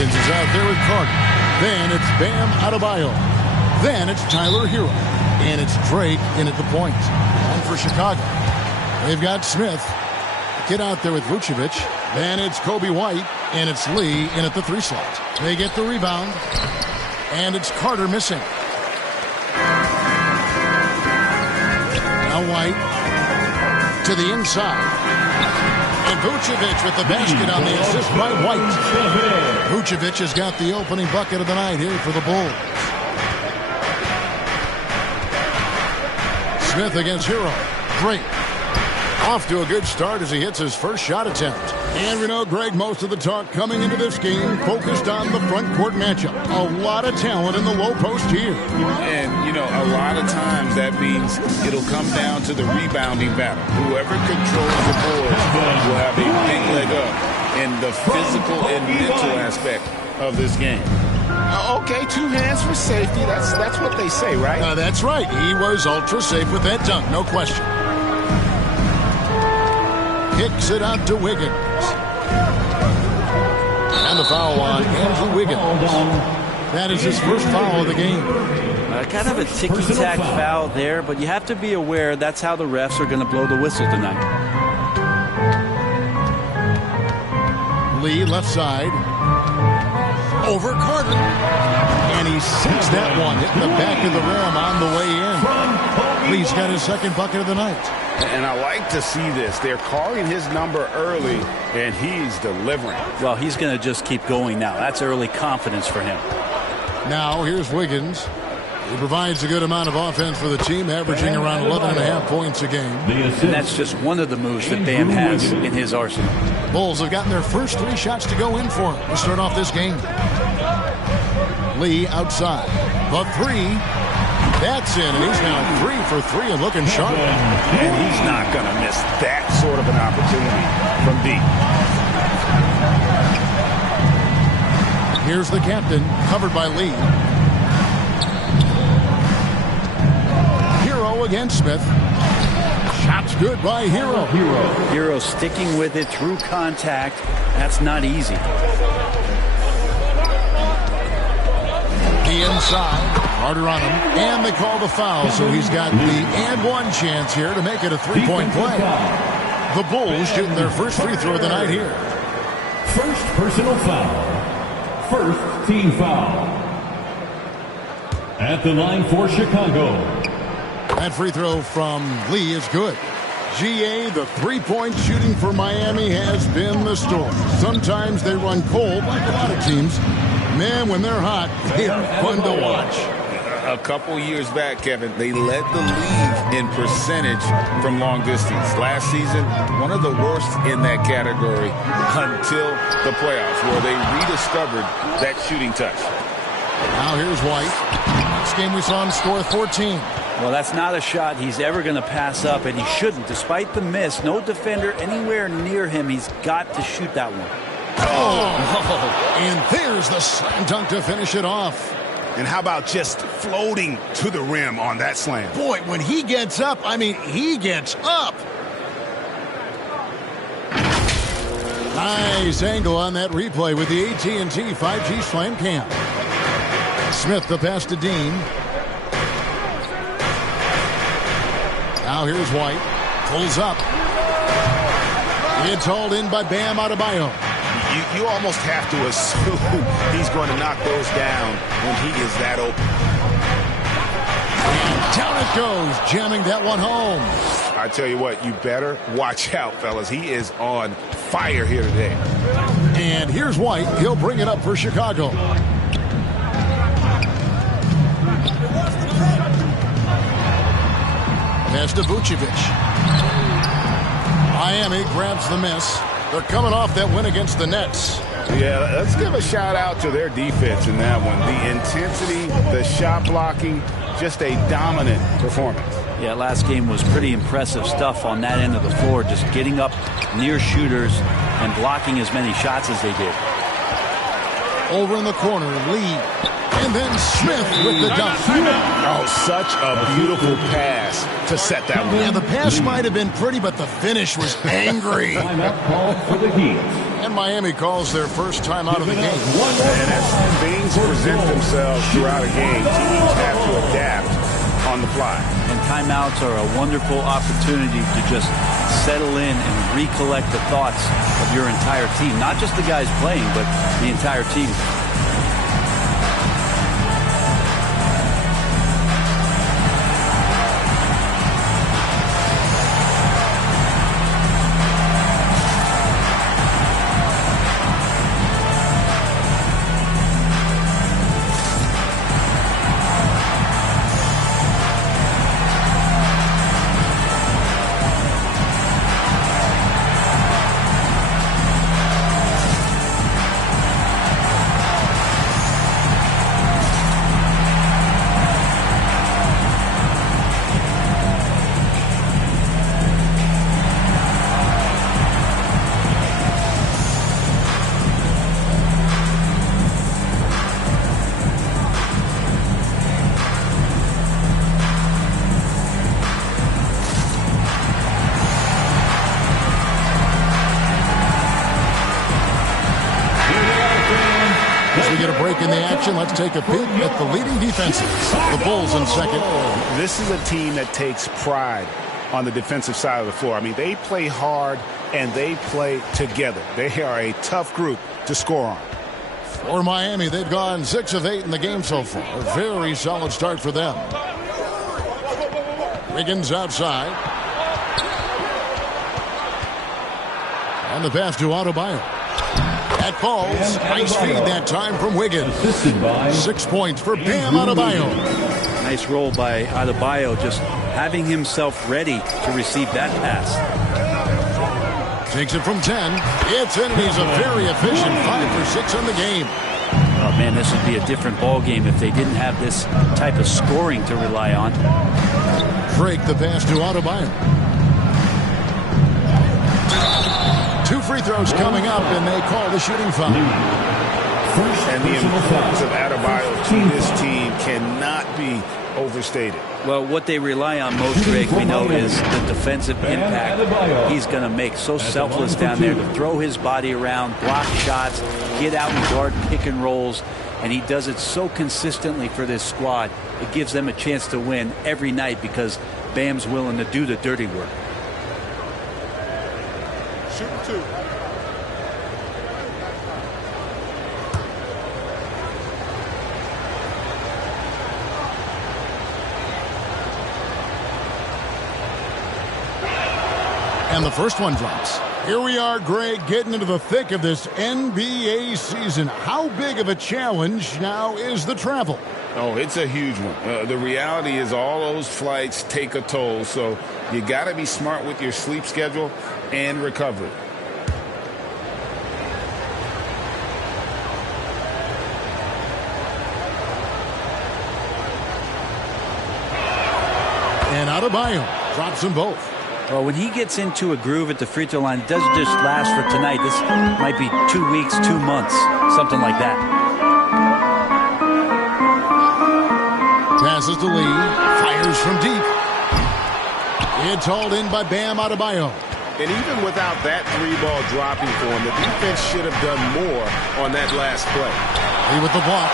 Wiggins is out there with Carter. Then it's Bam Adebayo. Then it's Tyler Hero. And it's Drake in at the point. And for Chicago, they've got Smith. Get out there with Vucevic. Then it's Kobe White. And it's Lee in at the 3 slot. They get the rebound. And it's Carter missing. Now White to the inside. And Vucevic with the basket on the assist by White. Vucevic has got the opening bucket of the night here for the Bulls. Smith against Hero. Drake. Off to a good start as he hits his first shot attempt. And we know, Greg, most of the talk coming into this game focused on the front court matchup. A lot of talent in the low post here. And, you know, a lot of times that means it'll come down to the rebounding battle. Whoever controls the board will have a big leg up in the physical and mental aspect of this game. Okay, 2 hands for safety. That's what they say, right? That's right. He was ultra safe with that dunk, no question. Kicks it out to Wiggins. And the foul on Andrew Wiggins. That is his first foul of the game. Kind of a ticky-tack foul there, but you have to be aware that's how the refs are going to blow the whistle tonight. Lee left side. Over Carter. And he sinks that one, hitting the back of the rim on the way in. Lee's got his second bucket of the night. And I like to see this. They're calling his number early, and he's delivering. Well, he's going to just keep going now. That's early confidence for him. Now, here's Wiggins. He provides a good amount of offense for the team, averaging around 11.5 points a game. And that's just one of the moves that Bam has in his arsenal. Bulls have gotten their first 3 shots to go in for him to start off this game. Lee outside. The 3. That's in, and he's now 3 for 3 and looking sharp. And he's not going to miss that sort of an opportunity from deep. Here's the captain, covered by Lee. Hero against Smith. Shots good by Hero. Hero sticking with it through contact. That's not easy. The inside. Carter on him. And they call the foul, so he's got the and one chance here to make it a 3-point play. The Bulls shooting their first free throw of the night here. First personal foul. First team foul. At the line for Chicago. That free throw from Lee is good. GA, the 3-point shooting for Miami has been the story. Sometimes they run cold like a lot of teams. Man, when they're hot, they are fun to watch. A couple years back, Kevin, they led the league in percentage from long distance. Last season, one of the worst in that category until the playoffs, where they rediscovered that shooting touch. Now here's White. This game we saw him score 14. Well, that's not a shot he's ever going to pass up, and he shouldn't. Despite the miss, no defender anywhere near him. He's got to shoot that one. Oh! And there's the slam dunk to finish it off. And how about just floating to the rim on that slam? Boy, when he gets up, I mean, he gets up. Nice angle on that replay with the AT&T 5G Slam Cam. Smith the pass to Dean. Now here's White. Pulls up. It's hauled in by Bam Adebayo. You almost have to assume he's going to knock those down when he is that open. And down it goes, jamming that one home. I tell you what, you better watch out, fellas. He is on fire here today. And here's White. He'll bring it up for Chicago. Pass to Vucevic. Miami grabs the miss. They're coming off that win against the Nets. Yeah, let's give a shout out to their defense in that one. The intensity, the shot blocking, just a dominant performance. Yeah, last game was pretty impressive stuff on that end of the floor, just getting up near shooters and blocking as many shots as they did. Over in the corner, Lee. And then Smith with the dunk. Oh, such a beautiful pass to set that one. Yeah, the pass might have been pretty, but the finish was angry. Timeout called for the Heat. And Miami calls their first time out of the game. And as things present themselves throughout a game, teams have to adapt on the fly. And timeouts are a wonderful opportunity to just settle in and recollect the thoughts of your entire team. Not just the guys playing, but the entire team. Let's take a peek at the leading defenses. The Bulls in second. This is a team that takes pride on the defensive side of the floor. I mean, they play hard and they play together. They are a tough group to score on. For Miami, they've gone 6 of 8 in the game so far. A very solid start for them. Wiggins outside. And the pass to Adebayo. That falls. Nice feed that time from Wiggins. 6 points for Bam Adebayo. Nice roll by Adebayo, just having himself ready to receive that pass. Takes it from 10. It's in, and he's a very efficient 5 for 6 in the game. Oh, man, this would be a different ball game if they didn't have this type of scoring to rely on. Drake the pass to Adebayo. 2 free throws coming up, and they call the shooting foul. And the importance of Adebayo to this team cannot be overstated. Well, what they rely on most, Greg, we know, is the defensive impact he's going to make. So selfless down there to throw his body around, block shots, get out and guard pick and rolls. And he does it so consistently for this squad. It gives them a chance to win every night because Bam's willing to do the dirty work. Shoot 2. And the first one drops. Here we are, Greg, getting into the thick of this NBA season. How big of a challenge now is the travel? Oh, it's a huge one. The reality is all those flights take a toll, so you got to be smart with your sleep schedule and recovery. And Adebayo drops them both. Well, when he gets into a groove at the free throw line, it doesn't just last for tonight. This might be 2 weeks, 2 months, something like that. Passes to Lee. Fires from deep. It's hauled in by Bam Adebayo. And even without that 3-ball dropping for him, the defense should have done more on that last play. Lee with the block.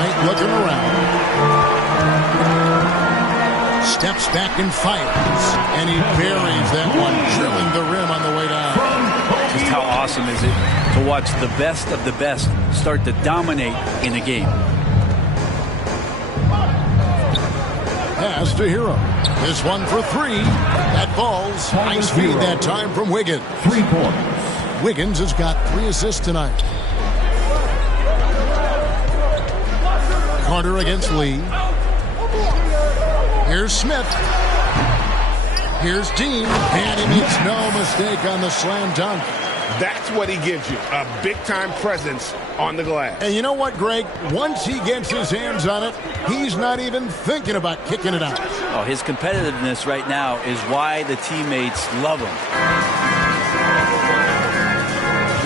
White looking around. Steps back and fires. And he buries that one, drilling the rim on the way down. Just how awesome is it to watch the best of the best start to dominate in a game. Pass to Hero. This one for 3. That falls. Nice feed that time from Wiggins. 3 points. Wiggins has got 3 assists tonight. Carter against Lee. Here's Smith. Here's Dean. And he makes no mistake on the slam dunk. That's what he gives you, a big-time presence on the glass. And you know what, Greg? Once he gets his hands on it, he's not even thinking about kicking it out. Oh, his competitiveness right now is why the teammates love him.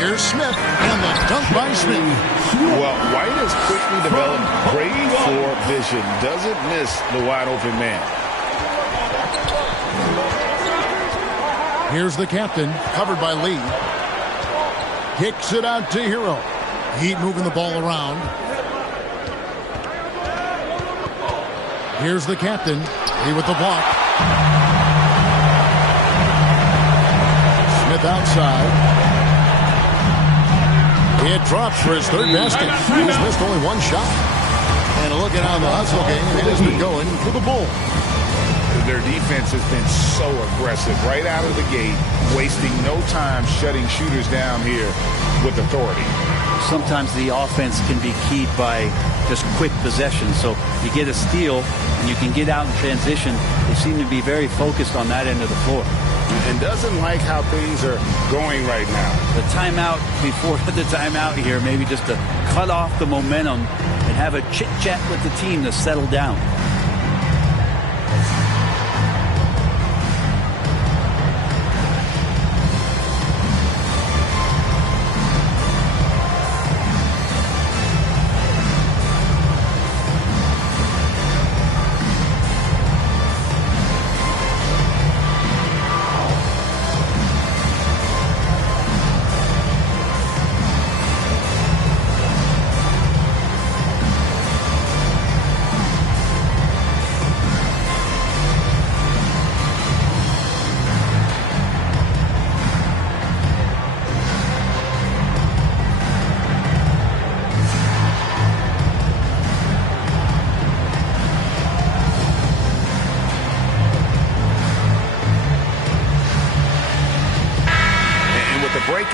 Here's Smith, and the dunk by Smith. Well, White has quickly developed great floor vision. Doesn't miss the wide-open man. Here's the captain, covered by Lee. Kicks it out to Hero. Heat moving the ball around. Here's the captain. Lee with the block. Smith outside. It drops for his third basket. He's missed only one shot. And a look at how the hustle game has been going for the Bulls. Their defense has been so aggressive right out of the gate, wasting no time shutting shooters down here with authority. Sometimes the offense can be keyed by just quick possession. So you get a steal and you can get out in transition. They seem to be very focused on that end of the floor. And doesn't like how things are going right now. The timeout before the timeout here, maybe just to cut off the momentum and have a chit-chat with the team to settle down.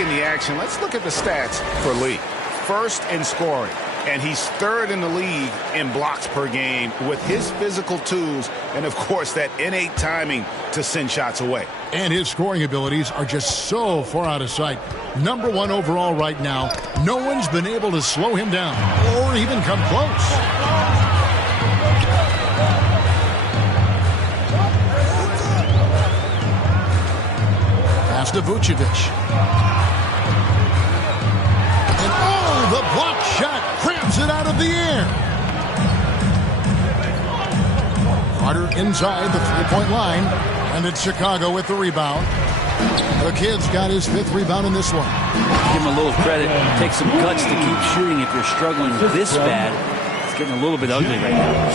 In the action, let's look at the stats for Lee. First in scoring, and he's third in the league in blocks per game with his physical tools and, of course, that innate timing to send shots away. And his scoring abilities are just so far out of sight. Number one overall right now. No one's been able to slow him down or even come close. Pass to Vucevic. The block shot cramps it out of the air. Carter inside the three-point line. And it's Chicago with the rebound. The kid's got his fifth rebound in this one. Give him a little credit. Take some guts to keep shooting if you're struggling this bad. It's getting a little bit ugly right now.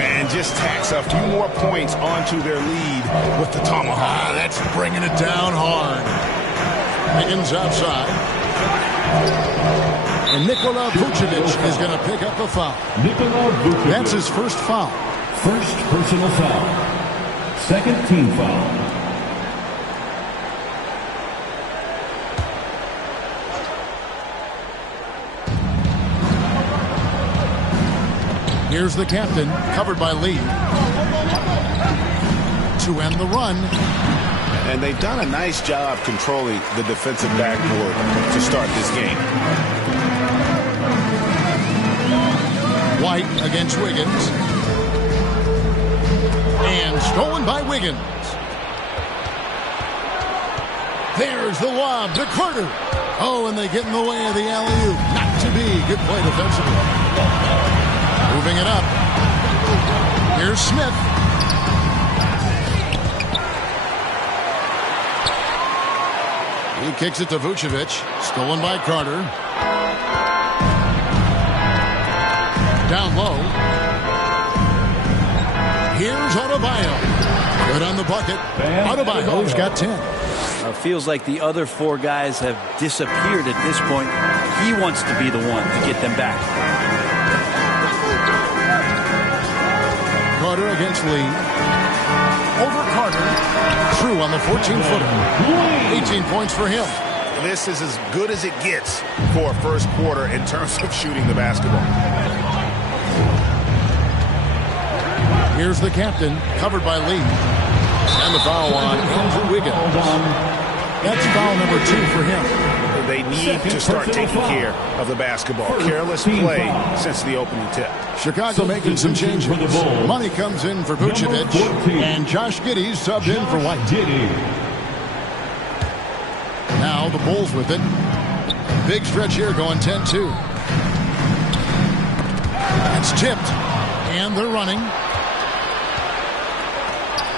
And just tacks a few more points onto their lead with the tomahawk. That's bringing it down hard. Higgins outside. And Nikola Vucevic is going to pick up the foul. That's his first foul. First personal foul. Second team foul. Here's the captain, covered by Lee. To end the run. And they've done a nice job controlling the defensive backboard to start this game. White against Wiggins. And stolen by Wiggins. There's the lob to Carter. Oh, and they get in the way of the alley-oop. Not to be. Good play defensively. Moving it up. Here's Smith. He kicks it to Vucevic. Stolen by Carter. Down low. Here's Adebayo. Good on the bucket. Adebayo's got 10. Feels like the other four guys have disappeared at this point. He wants to be the one to get them back. Carter against Lee. Over Carter. True on the 14-footer. 18 points for him. This is as good as it gets for a first quarter in terms of shooting the basketball. Here's the captain, covered by Lee. And the foul on Andrew Wiggins. That's foul number 2 for him. They need to start taking care of the basketball. Careless play since the opening tip. Chicago making some changes. Money comes in for Vucevic. And Josh Giddey subbed in for White. Now the Bulls with it. Big stretch here going 10-2. It's tipped. And they're running.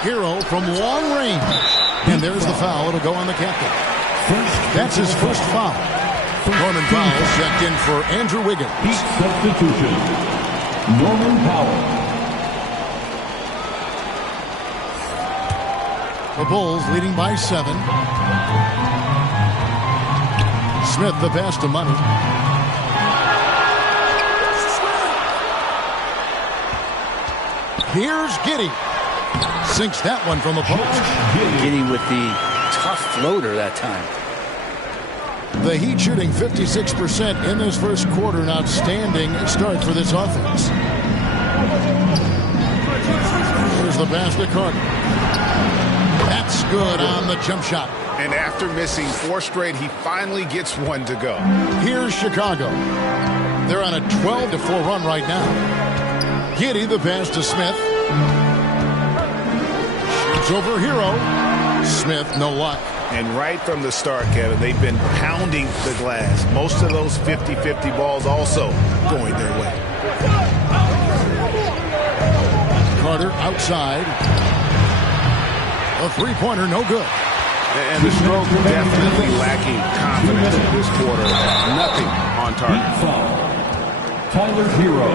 Hero from long range. And there's the foul. It'll go on the captain. That's his first foul. Norman Powell checked in for Andrew Wiggins. Heat substitution. Norman Powell. The Bulls leading by 7. Smith the pass to Money. Here's Giddey. Sinks that one from the post. Giddey with the tough floater that time. The Heat shooting 56% in this first quarter. An outstanding start for this offense. Here's the pass to Carter. That's good on the jump shot. And after missing 4 straight, he finally gets one to go. Here's Chicago. They're on a 12-4 run right now. Giddey the pass to Smith. Shoots over Hero. Smith no luck. And right from the start, Kevin, they've been pounding the glass. Most of those 50-50 balls also going their way. Carter outside. A three-pointer, no good. And the stroke definitely lacking confidence in this quarter. Nothing on target. Heat foul. Tyler Hero.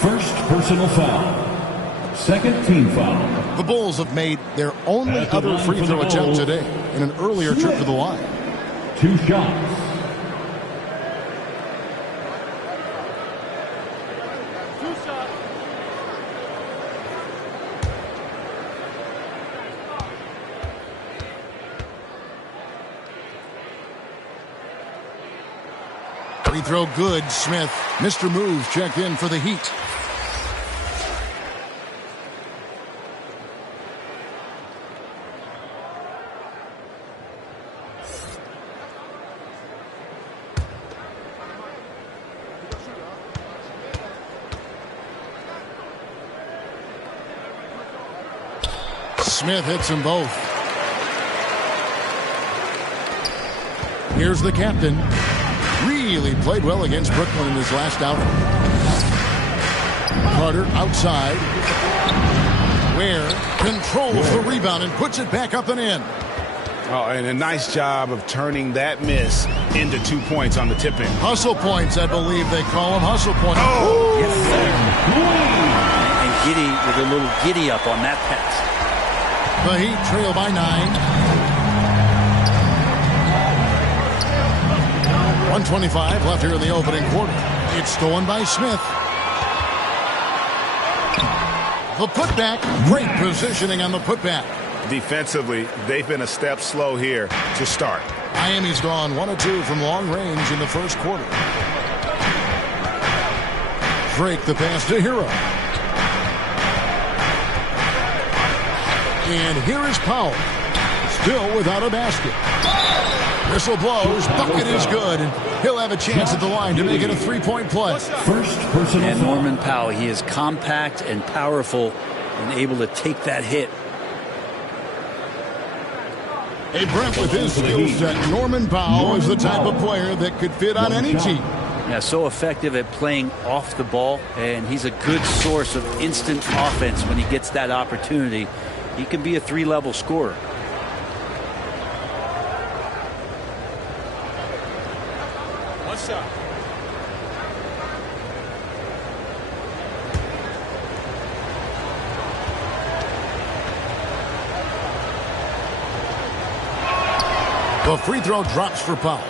First personal foul. Second team foul. The Bulls have made their only other free throw attempt today in an earlier trip to the line. 2 shots. Free throw good. Smith, Mr. Moves, checked in for the Heat. Smith hits them both. Here's the captain. Really played well against Brooklyn in his last outing. Carter outside. Ware controls the rebound and puts it back up and in. Oh, and a nice job of turning that miss into 2 points on the tip-in. Hustle points, I believe they call them. Hustle points. Oh! Yes, sir. And Giddey with a little giddy up on that pass. The Heat trail by 9. 1:25 left here in the opening quarter. It's stolen by Smith. The putback. Great positioning on the putback. Defensively, they've been a step slow here to start. Miami's gone 1 of 2 from long range in the first quarter. Drake the pass to Hero. And here is Powell. Still without a basket. Whistle blows. Bucket is good. And he'll have a chance at the line to make it a 3-point play. First personal And foul. Norman Powell, he is compact and powerful and able to take that hit. Hey, Brent, with his skill set, Norman Powell is the type of player that could fit on any team. Yeah, so effective at playing off the ball, and he's a good source of instant offense when he gets that opportunity. He can be a 3-level scorer. What's up? The free throw drops for Powell.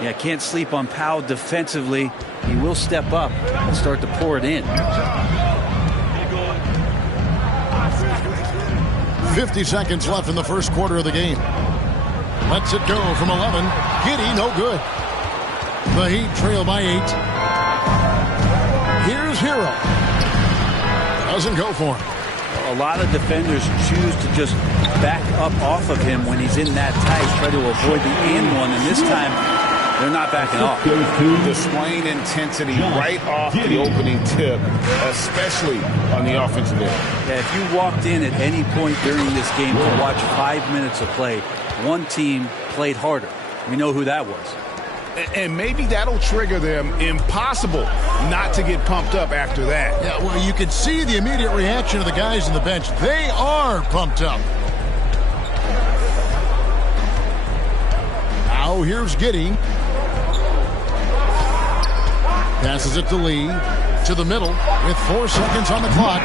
Yeah, can't sleep on Powell defensively. He will step up and start to pour it in. 50 seconds left in the first quarter of the game. Lets it go from 11. Giddey, no good. The Heat trail by 8. Here's Hero. Doesn't go for him. A lot of defenders choose to just back up off of him when he's in that tight, try to avoid the and one, and this time they're not backing off. Displaying intensity right off the opening tip, especially on the offensive end. Yeah, if you walked in at any point during this game to watch 5 minutes of play, one team played harder. We know who that was. And maybe that'll trigger them. Impossible not to get pumped up after that. Yeah, well, you can see the immediate reaction of the guys on the bench. They are pumped up. Now here's Giddey. Passes it to Lee. To the middle with 4 seconds on the clock.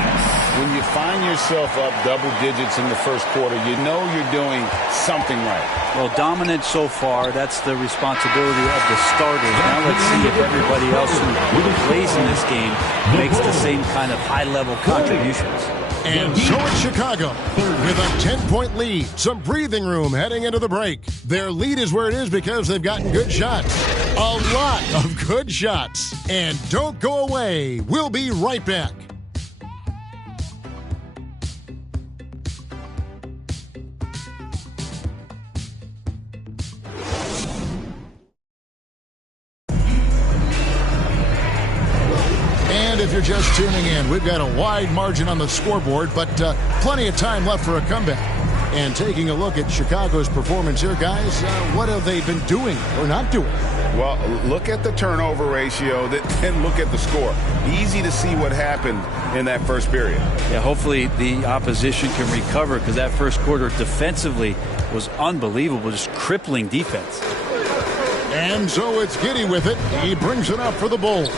When you find yourself up double digits in the first quarter, you know you're doing something right. Well, dominant so far. That's the responsibility of the starters. Now let's see if everybody else who plays in this game makes the same kind of high-level contributions. And so it's Chicago with a 10-point lead. Some breathing room heading into the break. Their lead is where it is because they've gotten good shots. A lot of good shots. And don't go away. We'll be right back. And if you're just tuning in, we've got a wide margin on the scoreboard, but plenty of time left for a comeback. And taking a look at Chicago's performance here, guys, what have they been doing or not doing? Well, look at the turnover ratio, then look at the score. Easy to see what happened in that first period. Yeah, hopefully the opposition can recover because that first quarter defensively was unbelievable, just crippling defense. And so it's Giddey with it. He brings it up for the Bulls.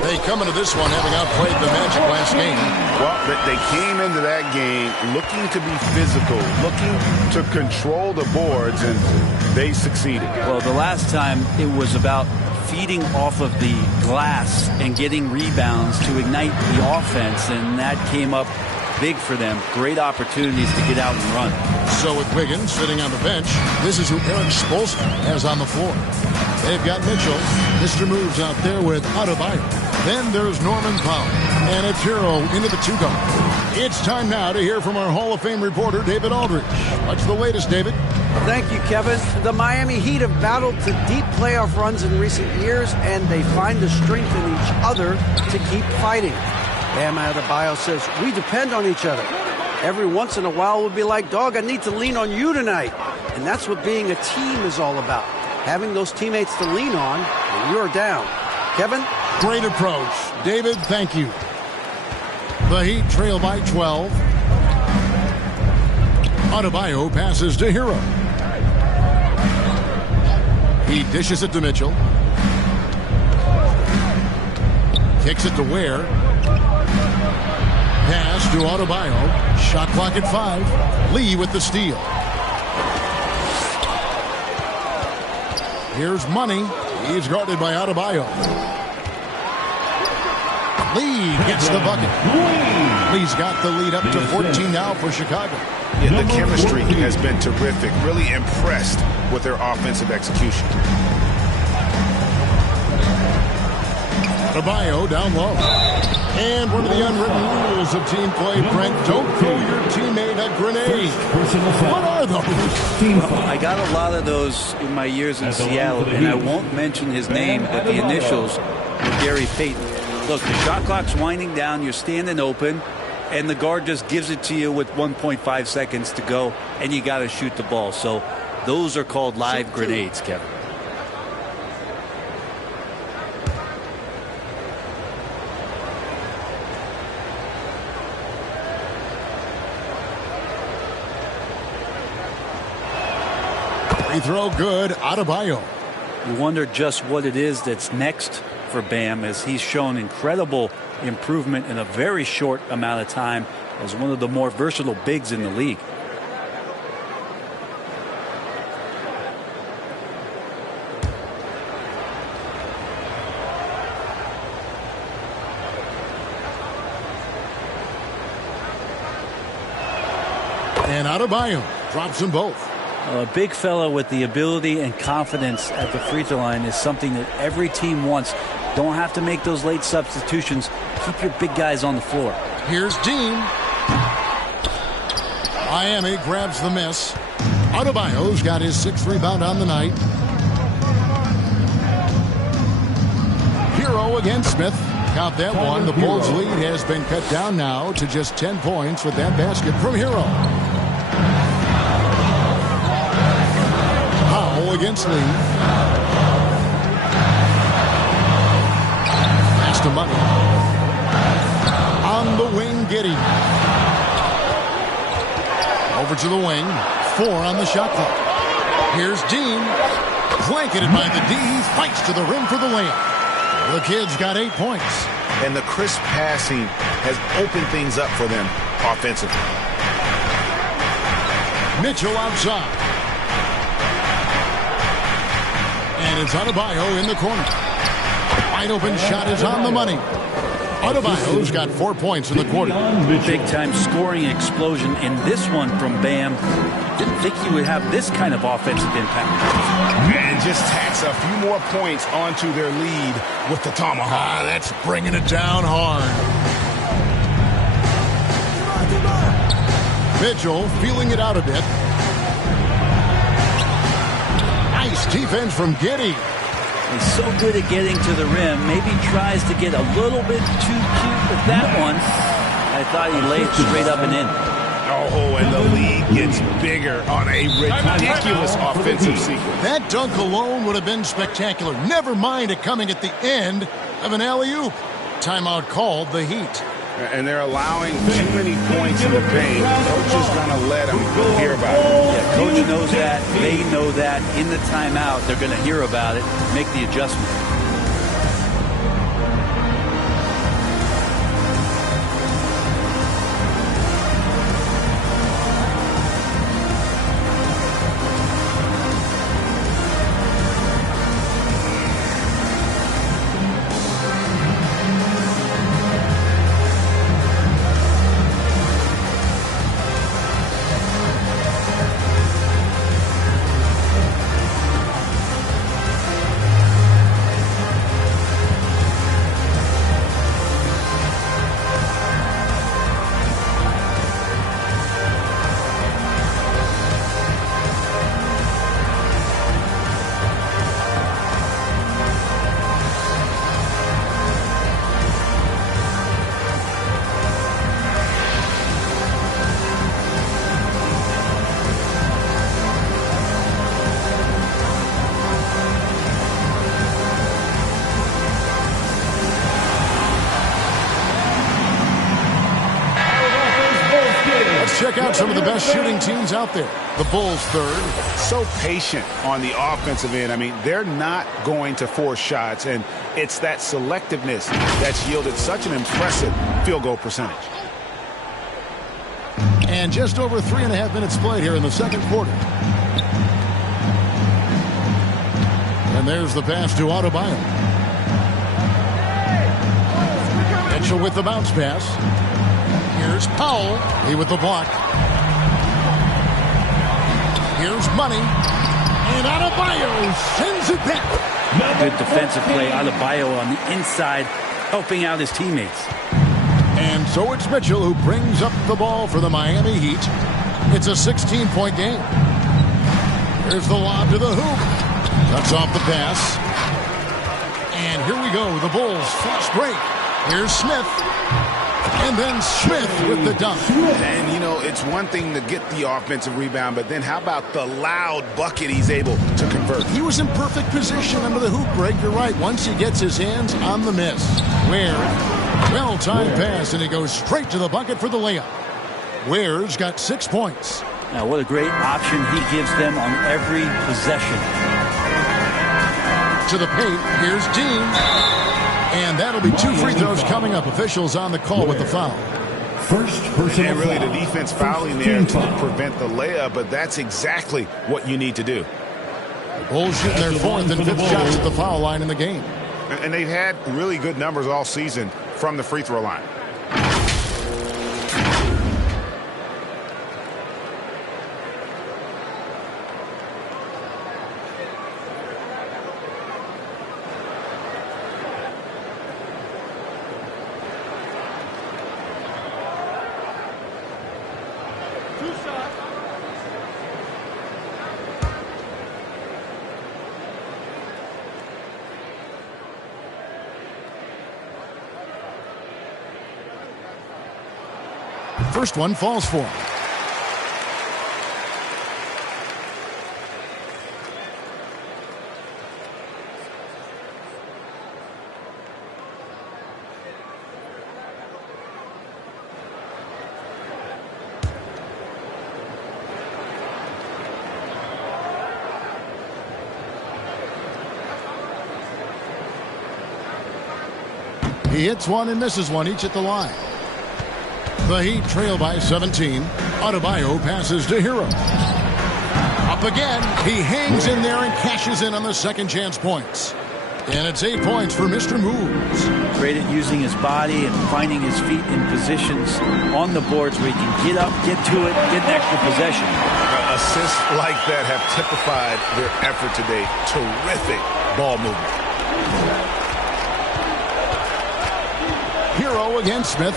They come into this one having outplayed the Magic last game. Well, they came into that game looking to be physical, looking to control the boards, and they succeeded. Well, the last time it was about feeding off of the glass and getting rebounds to ignite the offense, and that came up big for them. Great opportunities to get out and run. So with Wiggins sitting on the bench, this is who Eric Spoelstra has on the floor. They've got Mitchell. Mr. Moves out there with Adebayo. Then there's Norman Powell. And it's Hero into the 2-guard. It's time now to hear from our Hall of Fame reporter, David Aldridge. What's the latest, David? Thank you, Kevin. The Miami Heat have battled to deep playoff runs in recent years, and they find the strength in each other to keep fighting. Bam Adebayo says, we depend on each other. Every once in a while we'll be like, dog, I need to lean on you tonight. And that's what being a team is all about. Having those teammates to lean on when you're down. Kevin? Great approach. David, thank you. The Heat trail by 12. Adebayo passes to Hero. He dishes it to Mitchell. Kicks it to Ware. Pass to Adebayo. Shot clock at 5. Lee with the steal. Here's Money. He's guarded by Adebayo. Lee gets the bucket. Lee's got the lead up to 14 now for Chicago. Yeah, the chemistry has been terrific. Really impressed with their offensive execution. Adebayo down low. And one of the unwritten rules of team play, Brent, don't throw your teammate a grenade. What are those? Well, I got a lot of those in my years in Seattle, and I won't mention his name, but the initials were Gary Payton. Look, the shot clock's winding down, you're standing open, and the guard just gives it to you with 1.5 seconds to go, and you got to shoot the ball. So those are called live grenades, Kevin. Free throw good. Adebayo. You wonder just what it is that's next for Bam, as he's shown incredible improvement in a very short amount of time as one of the more versatile bigs in the league. And Adebayo drops them both. A big fella with the ability and confidence at the free throw line is something that every team wants. Don't have to make those late substitutions. Keep your big guys on the floor. Here's Dean. Miami grabs the miss. Adebayo's got his 6th rebound on the night. Hero against Smith. Count that one. The Bulls' lead has been cut down now to just 10 points with that basket from Hero. Against Lee. Pass to Money. On the wing, Giddey. Over to the wing. 4 on the shot clock. Here's Dean. Blanketed by the D. He fights to the rim for the layup. The kid's got 8 points. And the crisp passing has opened things up for them offensively. Mitchell outside. And it's Adebayo in the corner. Wide open shot is on the money. Adebayo's got 4 points in the quarter. Big-time scoring explosion in this one from Bam. Didn't think he would have this kind of offensive impact. And just tacks a few more points onto their lead with the tomahawk. That's bringing it down hard. Mitchell feeling it out a bit. Nice defense from Giddey. He's so good at getting to the rim. Maybe tries to get a little bit too cute with that one. I thought he laid straight up and in. Oh, and the lead gets bigger on a ridiculous offensive sequence. That dunk alone would have been spectacular. Never mind it coming at the end of an alley-oop. Timeout called, the Heat. And they're allowing too many points in the paint. Coach is going to let them hear about it. Yeah, coach knows that. They know that. In the timeout, they're going to hear about it, make the adjustment. Check out some of the best shooting teams out there. The Bulls third. So patient on the offensive end. I mean, they're not going to force shots, and it's that selectiveness that's yielded such an impressive field goal percentage. And just over 3.5 minutes played here in the second quarter. And there's the pass to Adebayo. Mitchell with the bounce pass. Here's Powell. He with the block. Here's Money. And Adebayo sends it back. Good defensive play. Adebayo on the inside, helping out his teammates. And so it's Mitchell who brings up the ball for the Miami Heat. It's a 16-point game. Here's the lob to the hoop. Cuts off the pass. And here we go. The Bulls fast break. Here's Smith. And then Smith with the dunk. And, you know, it's one thing to get the offensive rebound, but then how about the loud bucket he's able to convert? He was in perfect position under the hoop break. You're right. Once he gets his hands on the miss. Ware, well-timed pass, and he goes straight to the bucket for the layup. Ware's got 6 points. Now, what a great option he gives them on every possession. To the paint, here's Dean. And that'll be 2 free throws coming up. Officials on the call with the foul. First personal And really foul. the defense fouling there to prevent the layup, but that's exactly what you need to do. The Bulls shooting their 4th and 5th shots at the foul line in the game. And they've had really good numbers all season from the free throw line. First one falls for him. He hits one and misses one, each at the line. The Heat trail by 17. Adebayo passes to Hero. Up again. He hangs in there and cashes in on the second chance points. And it's 8 points for Mr. Moves. Great at using his body and finding his feet in positions on the boards where he can get up, get to it, get an extra possession. Assists like that have typified their effort today. Terrific ball movement. Hero against Smith.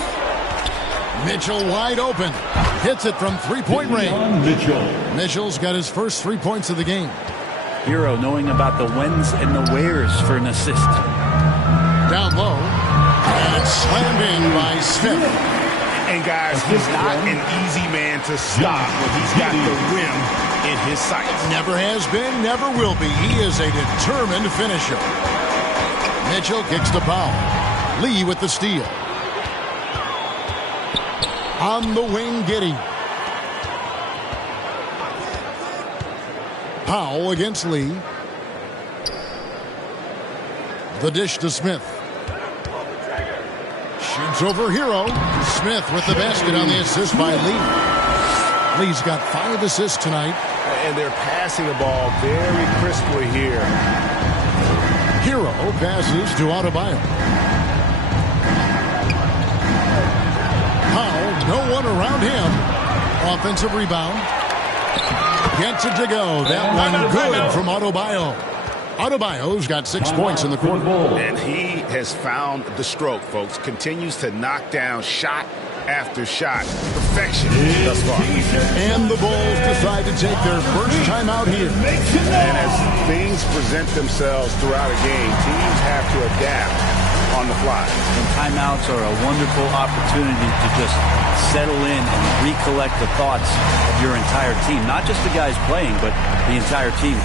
Mitchell wide open. Hits it from three-point range. Mitchell's got his first 3 points of the game. Hero knowing about the whens and the wheres for an assist. Down low. And it's slammed in by Smith. And guys, he's not an easy man to stop when he's got the rim in his sights. Never has been, never will be. He is a determined finisher. Mitchell kicks to Powell. Lee with the steal. On the wing, Giddey. Powell against Lee. The dish to Smith. Shoots over Hero. Smith with the basket on the assist by Lee. Lee's got 5 assists tonight. And they're passing the ball very crisply here. Hero passes to Adebayo. Powell, no one around him. Offensive rebound. Gets it to go. That one good from Adebayo. Adebayo's got 6 points in the quarter. And he has found the stroke, folks. Continues to knock down shot after shot. Perfection thus far. And the Bulls decide to take their first time out here. And as things present themselves throughout a game, teams have to adapt on the fly. And timeouts are a wonderful opportunity to just settle in and recollect the thoughts of your entire team. Not just the guys playing, but the entire team.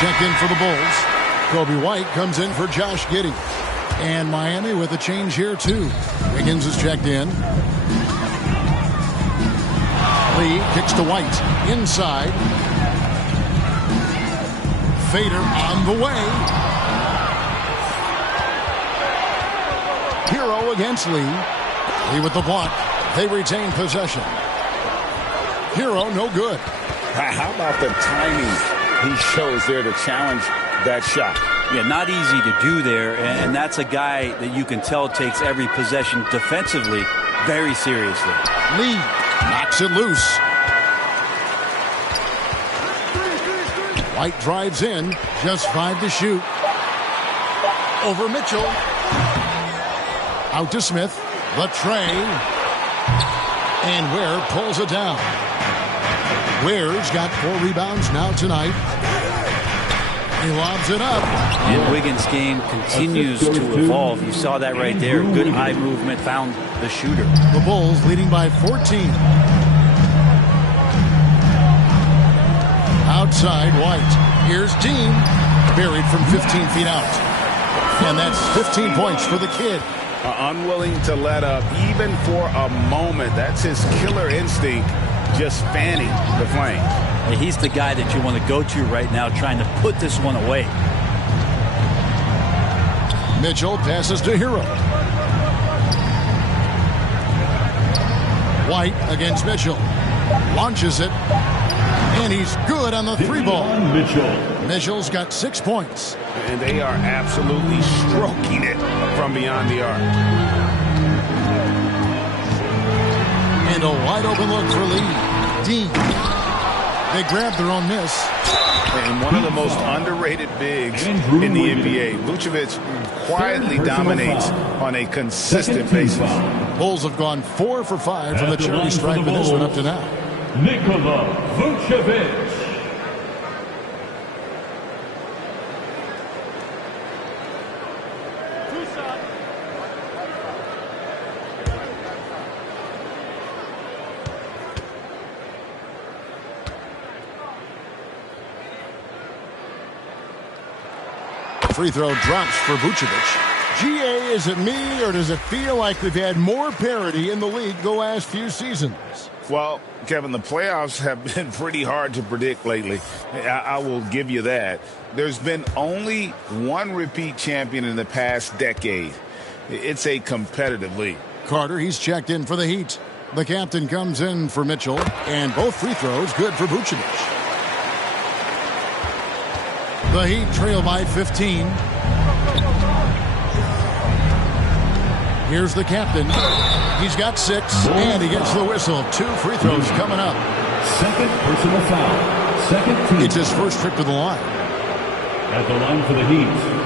Check in for the Bulls. Kobe White comes in for Josh Giddey. And Miami with a change here, too. Wiggins is checked in. Lee kicks to White. Inside. Fader on the way. Hero against Lee. Lee with the block. They retain possession. Hero, no good. How about the timing he shows there to challenge that shot? Yeah, not easy to do there, and that's a guy that you can tell takes every possession defensively very seriously. Lee knocks it loose. White drives in, just 5 to shoot. Over Mitchell. Out to Smith. The tray. And Ware pulls it down. Ware's got 4 rebounds now tonight. He lobs it up. And Wiggins' game continues to evolve. You saw that right there. Good eye movement, found the shooter. The Bulls leading by 14. Outside, White. Here's Dean. Buried from 15 feet out. And that's 15 points for the kid. Unwilling to let up even for a moment. That's his killer instinct. Just fanning the flame. He's the guy that you want to go to right now, trying to put this one away. Mitchell passes to Hero. White against Mitchell. Launches it. And he's good on the 3 ball. Mitchell's got 6 points. And they are absolutely stroking it from beyond the arc. And a wide open look for Lee. Dean. They grab their own miss. And one of the most underrated bigs in the NBA. Vucevic quietly dominates on a consistent basis. Bulls have gone 4 for 5 from the charity stripe in this one up to now. Nikola Vucevic. Free throw drops for Vucevic. GA, is it me, or does it feel like we've had more parity in the league the last few seasons? Well, Kevin, the playoffs have been pretty hard to predict lately. I will give you that. There's been only one repeat champion in the past decade. It's a competitive league. Carter, he's checked in for the Heat. The captain comes in for Mitchell, and both free throws good for Vucevic. The Heat trail by 15. Here's the captain. He's got 6, and he gets the whistle. 2 free throws coming up. Second personal foul. Second team. It's his first trip to the line. At the line for the Heat.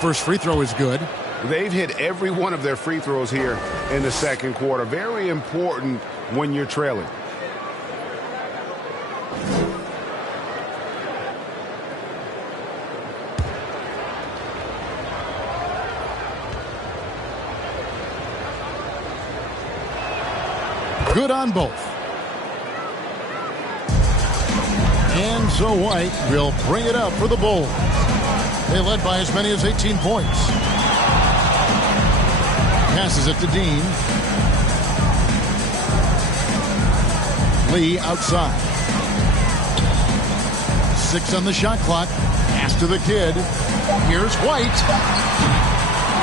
First free throw is good. They've hit every one of their free throws here in the second quarter. Very important when you're trailing. Good on both. And so White will bring it up for the Bulls. They led by as many as 18 points. Passes it to Dean. Lee outside. 6 on the shot clock. Pass to the kid. Here's White.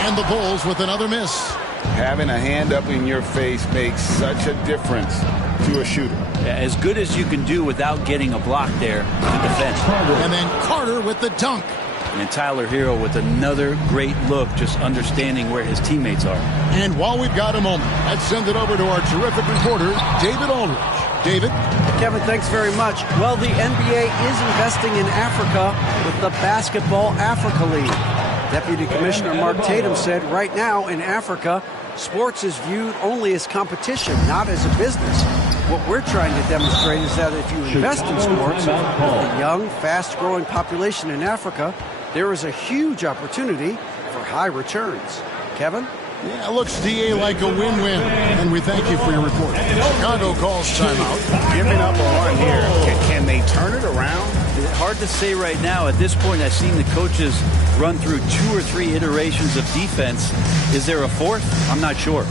And the Bulls with another miss. Having a hand up in your face makes such a difference to a shooter. As good as you can do without getting a block there to defend. And then Carter with the dunk. And Tyler Hero with another great look, just understanding where his teammates are. And while we've got a moment, let's send it over to our terrific reporter, David Aldridge. David? Kevin, thanks very much. Well, the NBA is investing in Africa with the Basketball Africa League. Deputy Commissioner Mark Tatum said right now in Africa, sports is viewed only as competition, not as a business. What we're trying to demonstrate is that if you invest in sports, with a young, fast-growing population in Africa, there is a huge opportunity for high returns. Kevin? Yeah, it looks, DA, like a win-win. And we thank you for your report. Chicago calls timeout. Giving up a run here. Can they turn it around? It's hard to say right now. At this point, I've seen the coaches run through 2 or 3 iterations of defense. Is there a 4th? I'm not sure.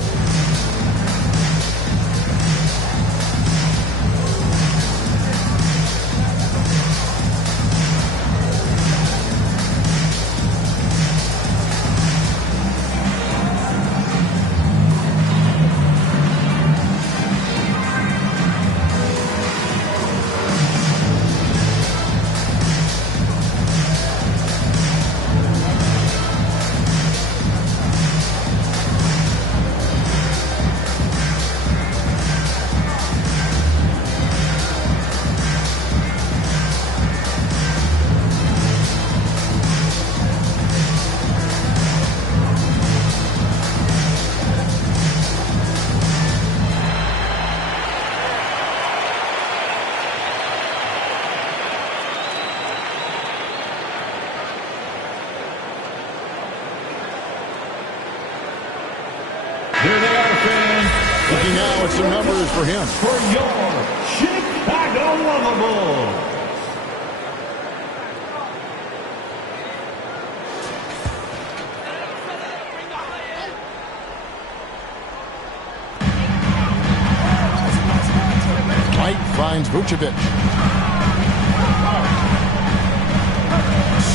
Here they are, fans. Looking now at some numbers for him. For your Chicago Bulls. White finds Vucevic.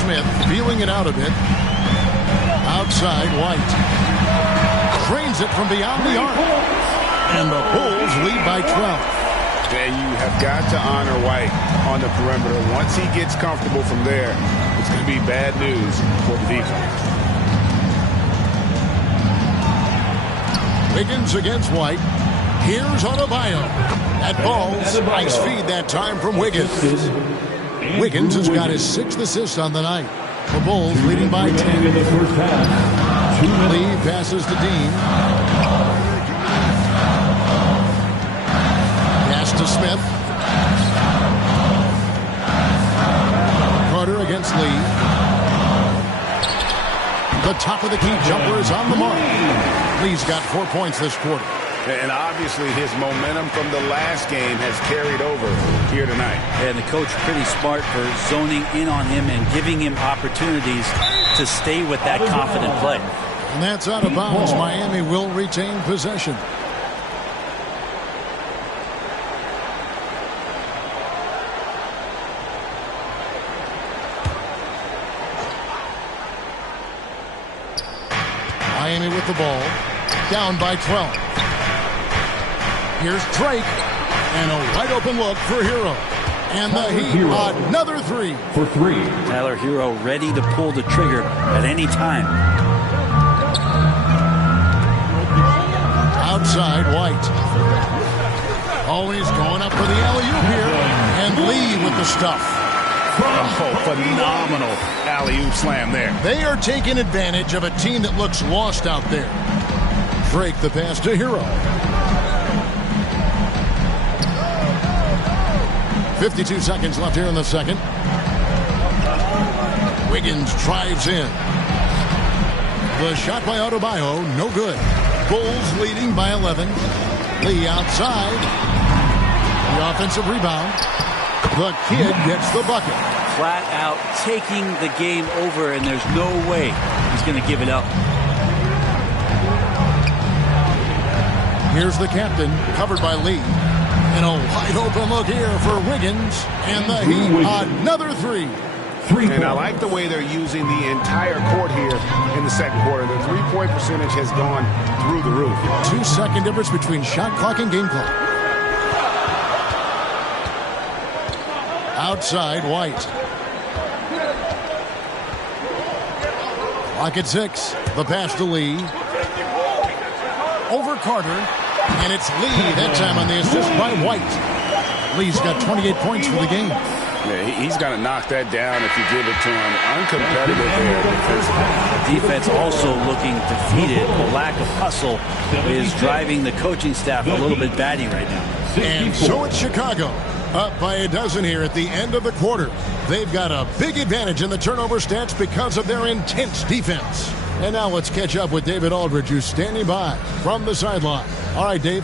Smith feeling it out a bit. Outside, White. Drains it from beyond the arc. And the Bulls lead by 12. And you have got to honor White on the perimeter. Once he gets comfortable from there, it's going to be bad news for the defense. Wiggins against White. Here's Adebayo. That ball's nice feed that time from Wiggins. Wiggins has got his 6th assist on the night. The Bulls leading by 10. In the first half, 2 minutes. Lee passes to Dean. Pass to Smith. Carter against Lee. The top of the key jumper is on the mark. Lee's got 4 points this quarter. And obviously his momentum from the last game has carried over here tonight. And the coach pretty smart for zoning in on him and giving him opportunities to stay with that confident play. And that's out of bounds. Miami will retain possession. Miami with the ball. Down by 12. Here's Drake. And a wide open look for Hero. And the Heat, another 3. For 3. Tyler Hero ready to pull the trigger at any time. Outside, White. Oh, he's going up for the alley-oop here. And Lee with the stuff. Oh, phenomenal alley-oop slam there. They are taking advantage of a team that looks lost out there. Drake the pass to Hero. 52 seconds left here in the second. Wiggins drives in. The shot by Adebayo, no good. Bulls leading by 11. Lee outside. The offensive rebound. The kid gets the bucket. Flat out taking the game over, and there's no way he's going to give it up. Here's the captain, covered by Lee. And a wide open look here for Wiggins. And the Heat, another 3. And I like the way they're using the entire court here in the second quarter. The three-point percentage has gone through the roof. 2-second difference between shot clock and game clock. Outside, White. Clock at 6. The pass to Lee. Over Carter. And it's Lee that time on the assist by White. Lee's got 28 points for the game. Yeah, he's got to knock that down if you give it to him. Uncompetitive there defensively. Defense also looking defeated. The lack of hustle is driving the coaching staff a little bit batty right now. And so it's Chicago. Up by a dozen here at the end of the quarter. They've got a big advantage in the turnover stats because of their intense defense. And now let's catch up with David Aldridge, who's standing by from the sideline. All right, Dave.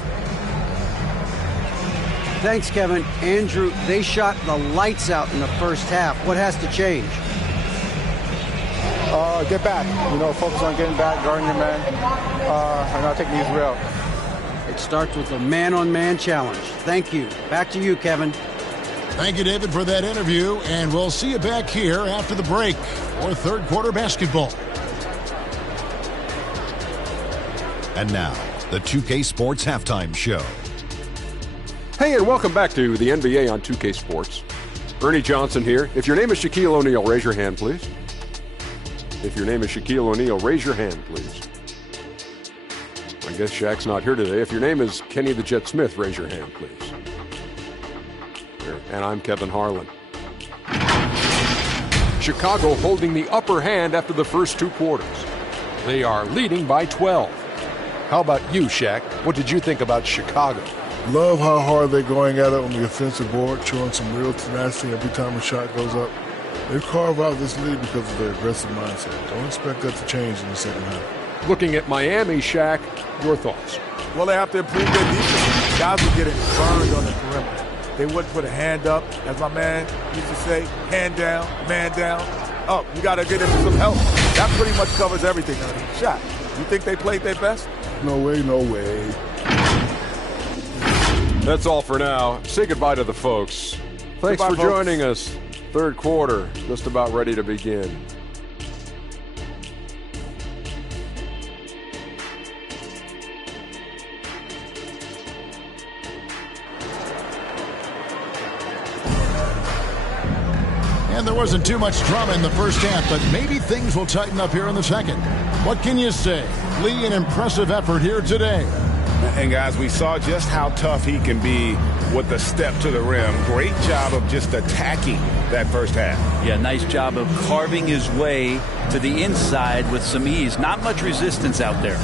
Thanks, Kevin. Andrew, they shot the lights out in the first half. What has to change? Get back. Focus on getting back, guarding your man, and not taking these real. It starts with a man-on-man challenge. Thank you. Back to you, Kevin. Thank you, David, for that interview. And we'll see you back here after the break for third quarter basketball. And now, the 2K Sports Halftime Show. Hey, and welcome back to the NBA on 2K Sports. Ernie Johnson here. If your name is Shaquille O'Neal, raise your hand, please. If your name is Shaquille O'Neal, raise your hand, please. I guess Shaq's not here today. If your name is Kenny the Jet Smith, raise your hand, please. And I'm Kevin Harlan. Chicago holding the upper hand after the first 2 quarters. They are leading by 12. How about you, Shaq? What did you think about Chicago? Love how hard they're going at it on the offensive board, showing some real tenacity every time a shot goes up. They carve out this lead because of their aggressive mindset. Don't expect that to change in the second half. Looking at Miami, Shaq, your thoughts? Well, they have to improve their defense. Guys were getting burned on the perimeter. They wouldn't put a hand up, as my man used to say, hand down, man down. Up, you got to get him some help. That pretty much covers everything. Shaq, you think they played their best? No way, no way. That's all for now. Say goodbye to the folks. Thanks for joining us. Third quarter, just about ready to begin. And there wasn't too much drama in the first half, but maybe things will tighten up here in the second. What can you say? Lee, an impressive effort here today. And guys, we saw just how tough he can be with the step to the rim. Great job of just attacking that first half. Yeah, nice job of carving his way to the inside with some ease. Not much resistance out there.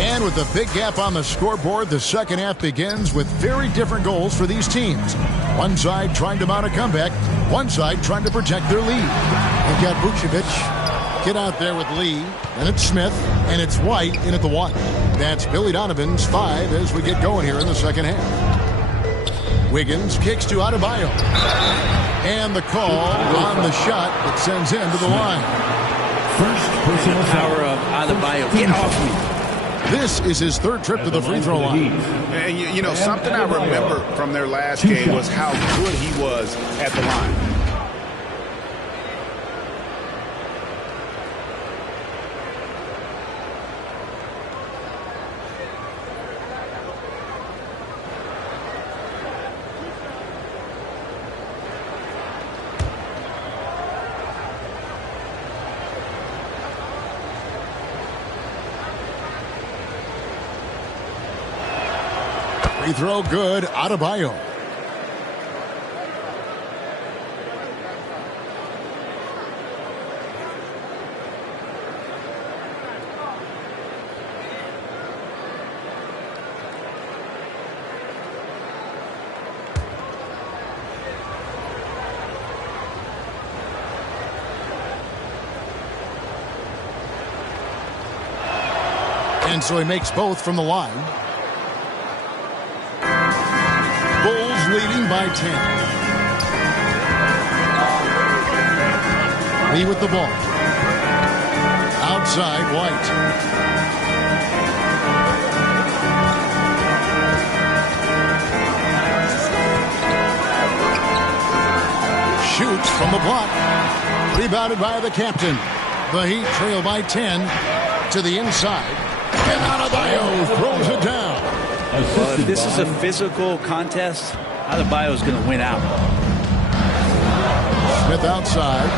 And with a big gap on the scoreboard, the second half begins with very different goals for these teams. One side trying to mount a comeback, one side trying to protect their lead. They've got Vucevic get out there with Lee, and it's Smith, and it's White in at the 1. That's Billy Donovan's 5 as we get going here in the second half. Wiggins kicks to Adebayo. And the call on the shot that sends him to the line. First personal the power of Adebayo. Get off me. This is his third trip to the free throw line. And you know, something I remember from their last game was how good he was at the line. Free throw good, Adebayo. And so he makes both from the line. Bulls leading by 10. Lee with the ball. Outside, White. Shoots from the block. Rebounded by the captain. The Heat trail by 10 to the inside. And Adebayo throws it down. Well, if this is a physical contest, Adebayo is going to win out. Smith outside.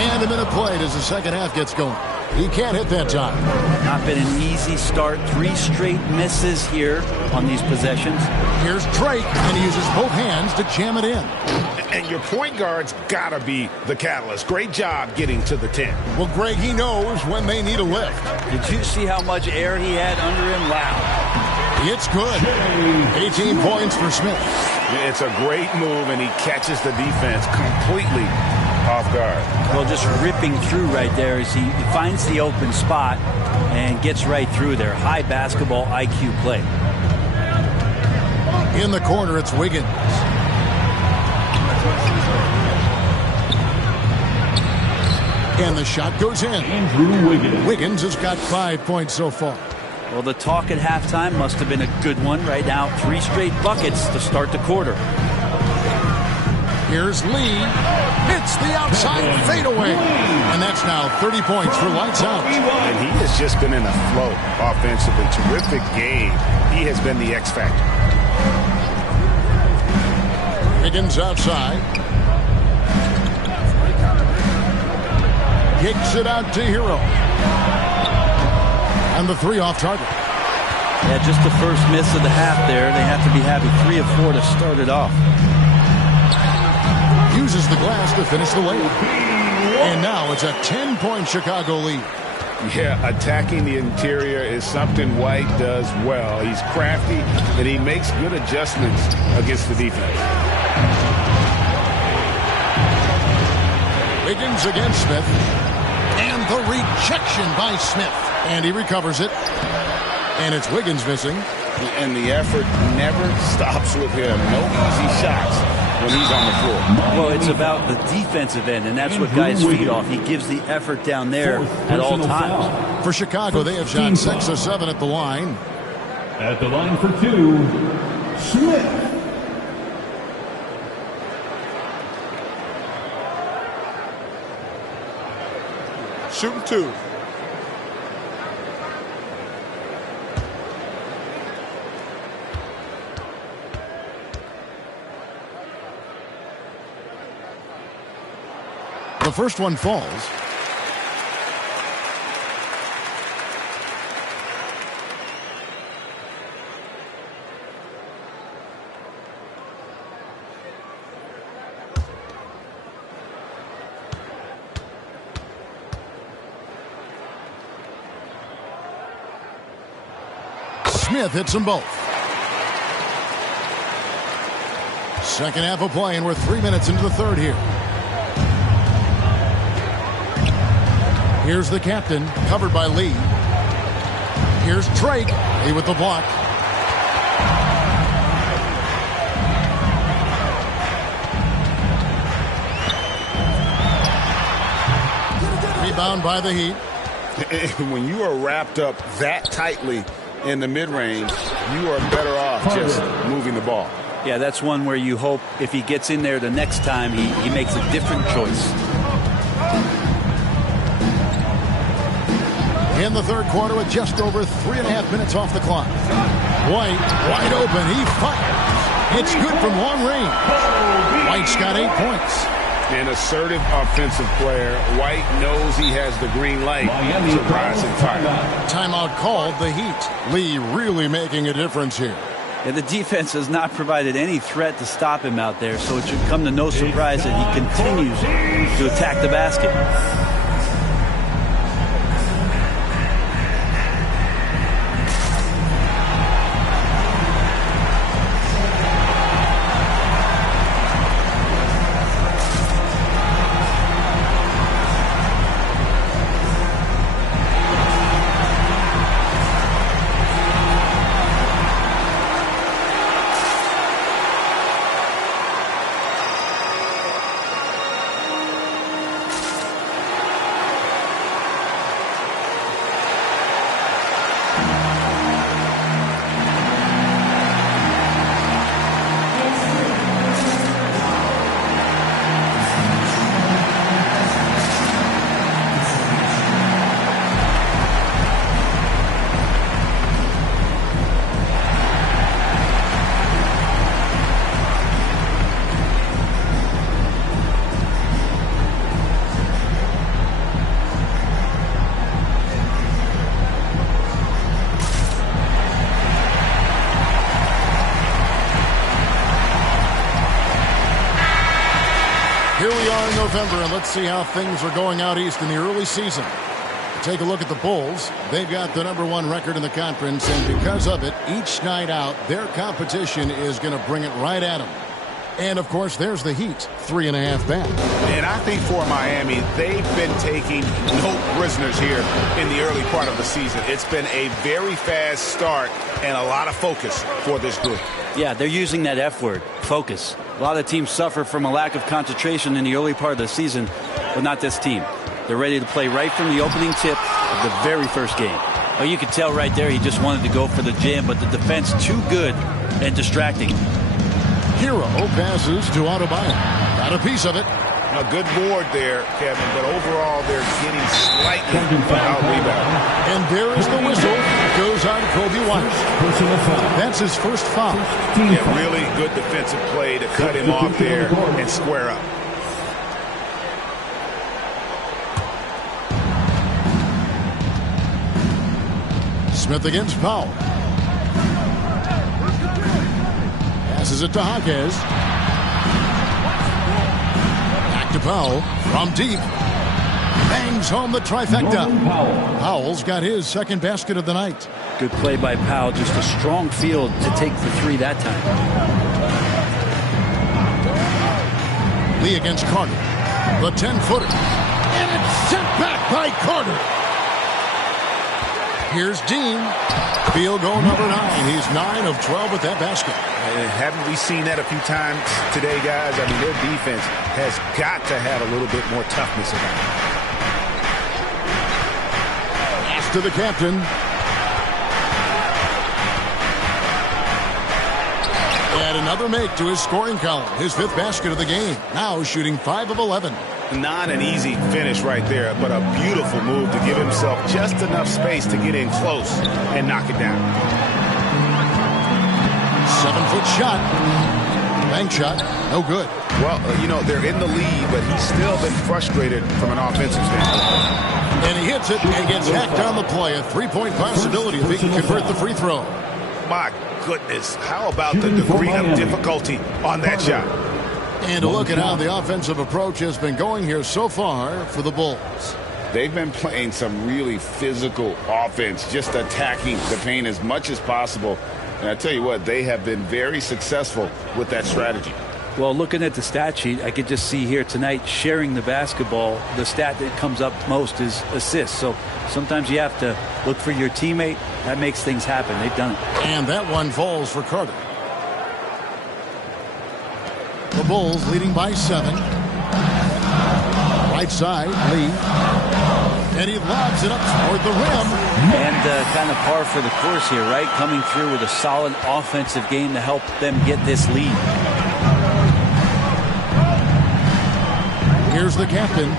And a minute played as the second half gets going. He can't hit that time. Not been an easy start. 3 straight misses here on these possessions. Here's Drake, and he uses both hands to jam it in. And your point guard's got to be the catalyst. Great job getting to the 10. Well, Greg, he knows when they need a lift. Did you see how much air he had under him? Wow. It's good. 18 points for Smith. It's a great move, and he catches the defense completely off guard. Well, just ripping through right there as he finds the open spot and gets right through there. High basketball IQ play. In the corner, it's Wiggins. And the shot goes in. Andrew Wiggins. Wiggins has got 5 points so far. Well, the talk at halftime must have been a good one. Right now, 3 straight buckets to start the quarter. Here's Lee. Hits the outside fadeaway. And that's now 30 points for lights out. And he has just been in a flow offensively. Terrific game. He has been the X factor. Wiggins outside. Kicks it out to Hero. And the 3 off target. Yeah, just the first miss of the half there. They have to be happy 3 of 4 to start it off. Uses the glass to finish the layup. And now it's a 10-point Chicago lead. Yeah, attacking the interior is something White does well. He's crafty, and he makes good adjustments against the defense. Wiggins against Smith. And the rejection by Smith. And he recovers it. And it's Wiggins missing. And the effort never stops with him. No easy shots when he's on the floor. Well, it's about the defensive end, and that's what guys feed off. He gives the effort down there at all times. For Chicago, they have shot 6 of 7 at the line. At the line for 2, Smith. Shooting 2. The first one falls. Smith hits them both. Second half of play, and we're 3 minutes into the third here. Here's the captain, covered by Lee. Here's Drake, Lee with the block. Rebound by the Heat. When you are wrapped up that tightly in the mid-range, you are better off just moving the ball. Yeah, that's one where you hope if he gets in there the next time, he makes a different choice. In the third quarter with just over 3.5 minutes off the clock. White, wide open, he fires. It's good from long range. White's got 8 points. An assertive offensive player. White knows he has the green light to rise and fire. Timeout called, the Heat. Lee really making a difference here. Yeah, the defense has not provided any threat to stop him out there, so it should come to no surprise that he continues to attack the basket. November, and let's see how things are going out east in the early season. Take a look at the Bulls. They've got the #1 record in the conference, and because of it, each night out, their competition is going to bring it right at them. And, of course, there's the Heat, 3.5 back. And I think for Miami, they've been taking no prisoners here in the early part of the season. It's been a very fast start and a lot of focus for this group. Yeah, they're using that F word, focus. A lot of teams suffer from a lack of concentration in the early part of the season, but not this team. They're ready to play right from the opening tip of the very first game. Oh, you could tell right there he just wanted to go for the jam, but the defense too good and distracting. Hero passes to Adebayo. Got a piece of it. A good board there, Kevin, but overall they're getting slightly out-rebounded. And there is the whistle. Goes on Kobe White. That's his first foul. Yeah, really good defensive play to cut him off there and square up. Smith against Powell. Passes it to Hawkes. Back to Powell from deep. Bangs home the trifecta. Powell's got his second basket of the night. Good play by Powell. Just a strong field to take the three that time. Lee against Carter. The 10-footer. And it's sent back by Carter. Here's Dean. Field goal number 9. He's 9 of 12 with that basket. Haven't we seen that a few times today, guys? I mean, their defense has got to have a little bit more toughness about it. Pass to the captain. And another make to his scoring column. His 5th basket of the game. Now shooting 5 of 11. Not an easy finish right there, but a beautiful move to give himself just enough space to get in close and knock it down. 7-foot shot. Bank shot, no good. Well, they're in the lead, but he's still been frustrated from an offensive standpoint. And he hits it and gets hacked on the play. A three-point possibility if he can convert the free throw. My goodness, how about the degree of difficulty on that shot? And to look at how the offensive approach has been going here so far for the Bulls. They've been playing some really physical offense, just attacking the paint as much as possible. And I tell you what, they have been very successful with that strategy. Well, looking at the stat sheet, I could just see here tonight sharing the basketball. The stat that comes up most is assists. So sometimes you have to look for your teammate. That makes things happen. They've done it. And that one falls for Carter. The Bulls leading by 7. Right side, Lee. And he lobs it up toward the rim. And kind of par for the course here, right? Coming through with a solid offensive game to help them get this lead. Here's the captain.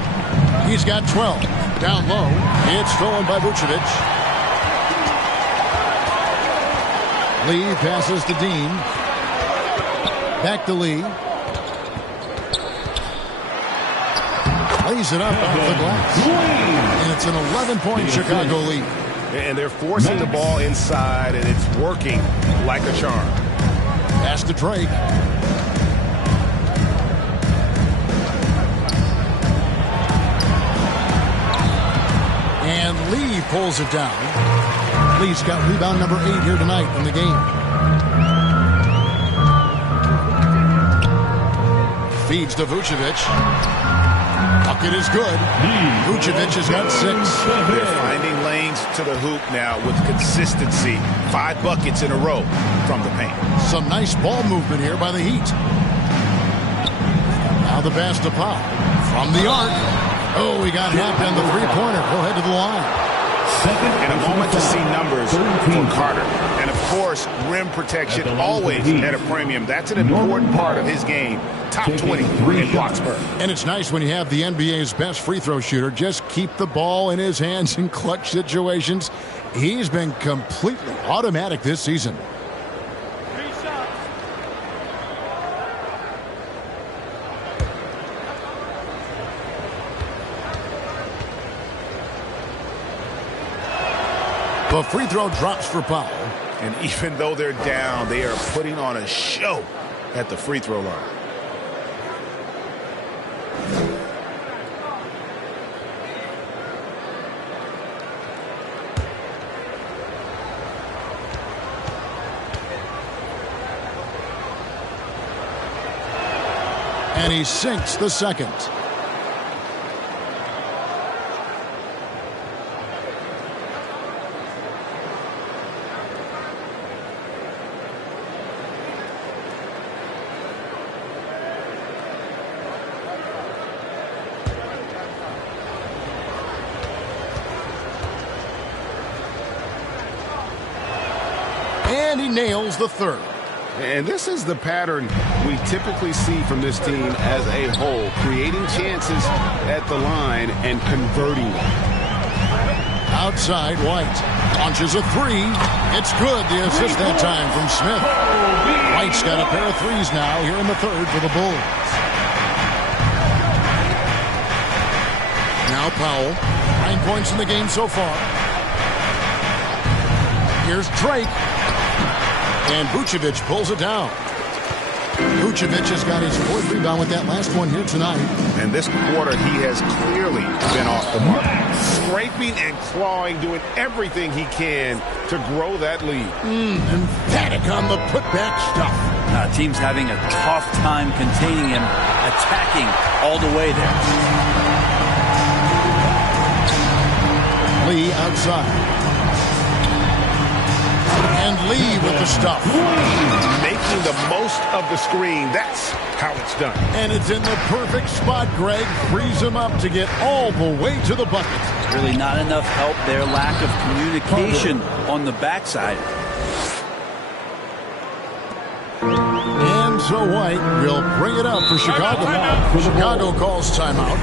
He's got 12. Down low. It's stolen by Vucevic. Lee passes to Dean. Back to Lee. Lays it up off the glass. And it's an 11-point Chicago lead. And they're forcing the ball inside, and it's working like a charm. Pass to Drake. And Lee pulls it down. Lee's got rebound number 8 here tonight in the game. Feeds to Vucevic. Bucket is good. Vucevic has got 6. They're finding lanes to the hoop now with consistency. 5 buckets in a row from the paint. Some nice ball movement here by the Heat. Now the pass to Pop. From the arc. Oh, he got hacked on the three-pointer. He'll head to the line. In a moment to see numbers for Carter. And, of course, rim protection always at a premium. That's an important part of his game. Top 20 in blocks per. And it's nice when you have the NBA's best free throw shooter. Just keep the ball in his hands in clutch situations. He's been completely automatic this season. The free throw drops for Powell. And even though they're down, they are putting on a show at the free throw line. And he sinks the second. And he nails the third. And this is the pattern we typically see from this team as a whole, creating chances at the line and converting them. Outside, White launches a 3. It's good. The assist that time from Smith. White's got a pair of 3s now here in the third for the Bulls. Now Powell. 9 points in the game so far. Here's Drake. And Vucevic pulls it down. Vucevic has got his 4th rebound with that last one here tonight. And this quarter, he has clearly been off the mark. Scraping and clawing, doing everything he can to grow that lead. Emphatic on the putback stuff. Team's having a tough time containing him, attacking all the way there. Lee outside. And Lee with the stuff. Making the most of the screen. That's how it's done. And it's in the perfect spot, Greg. Frees him up to get all the way to the bucket. Really not enough help there. Lack of communication on the backside. And so White will bring it up for Chicago. Chicago calls timeout.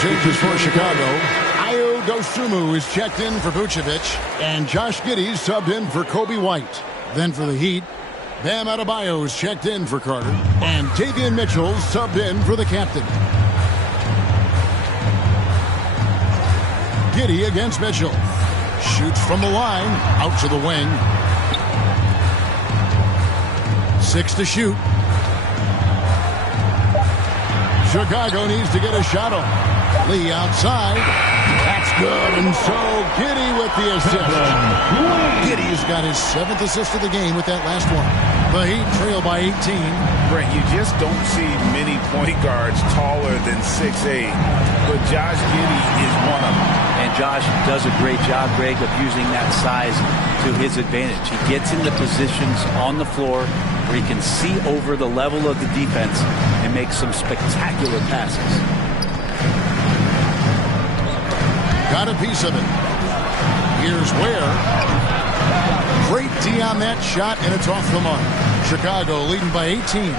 changes for Chicago. Ayo Dosunmu is checked in for Vucevic, and Josh Giddey subbed in for Kobe White. Then for the Heat, Bam Adebayo is checked in for Carter, and Davion Mitchell subbed in for the captain. Giddey against Mitchell. Shoots from the line, out to the wing. 6 to shoot. Chicago needs to get a shot on. Lee outside. That's good. And so Giddey with the assist. Giddey's got his 7th assist of the game with that last one. The Heat trail by 18. Brent, you just don't see many point guards taller than 6'8", but Josh Giddey is one of them. And Josh does a great job, Greg, of using that size to his advantage. He gets into positions on the floor where he can see over the level of the defense and make some spectacular passes. Got a piece of it. Here's Ware. Great D on that shot, and it's off the mark. Chicago leading by 18.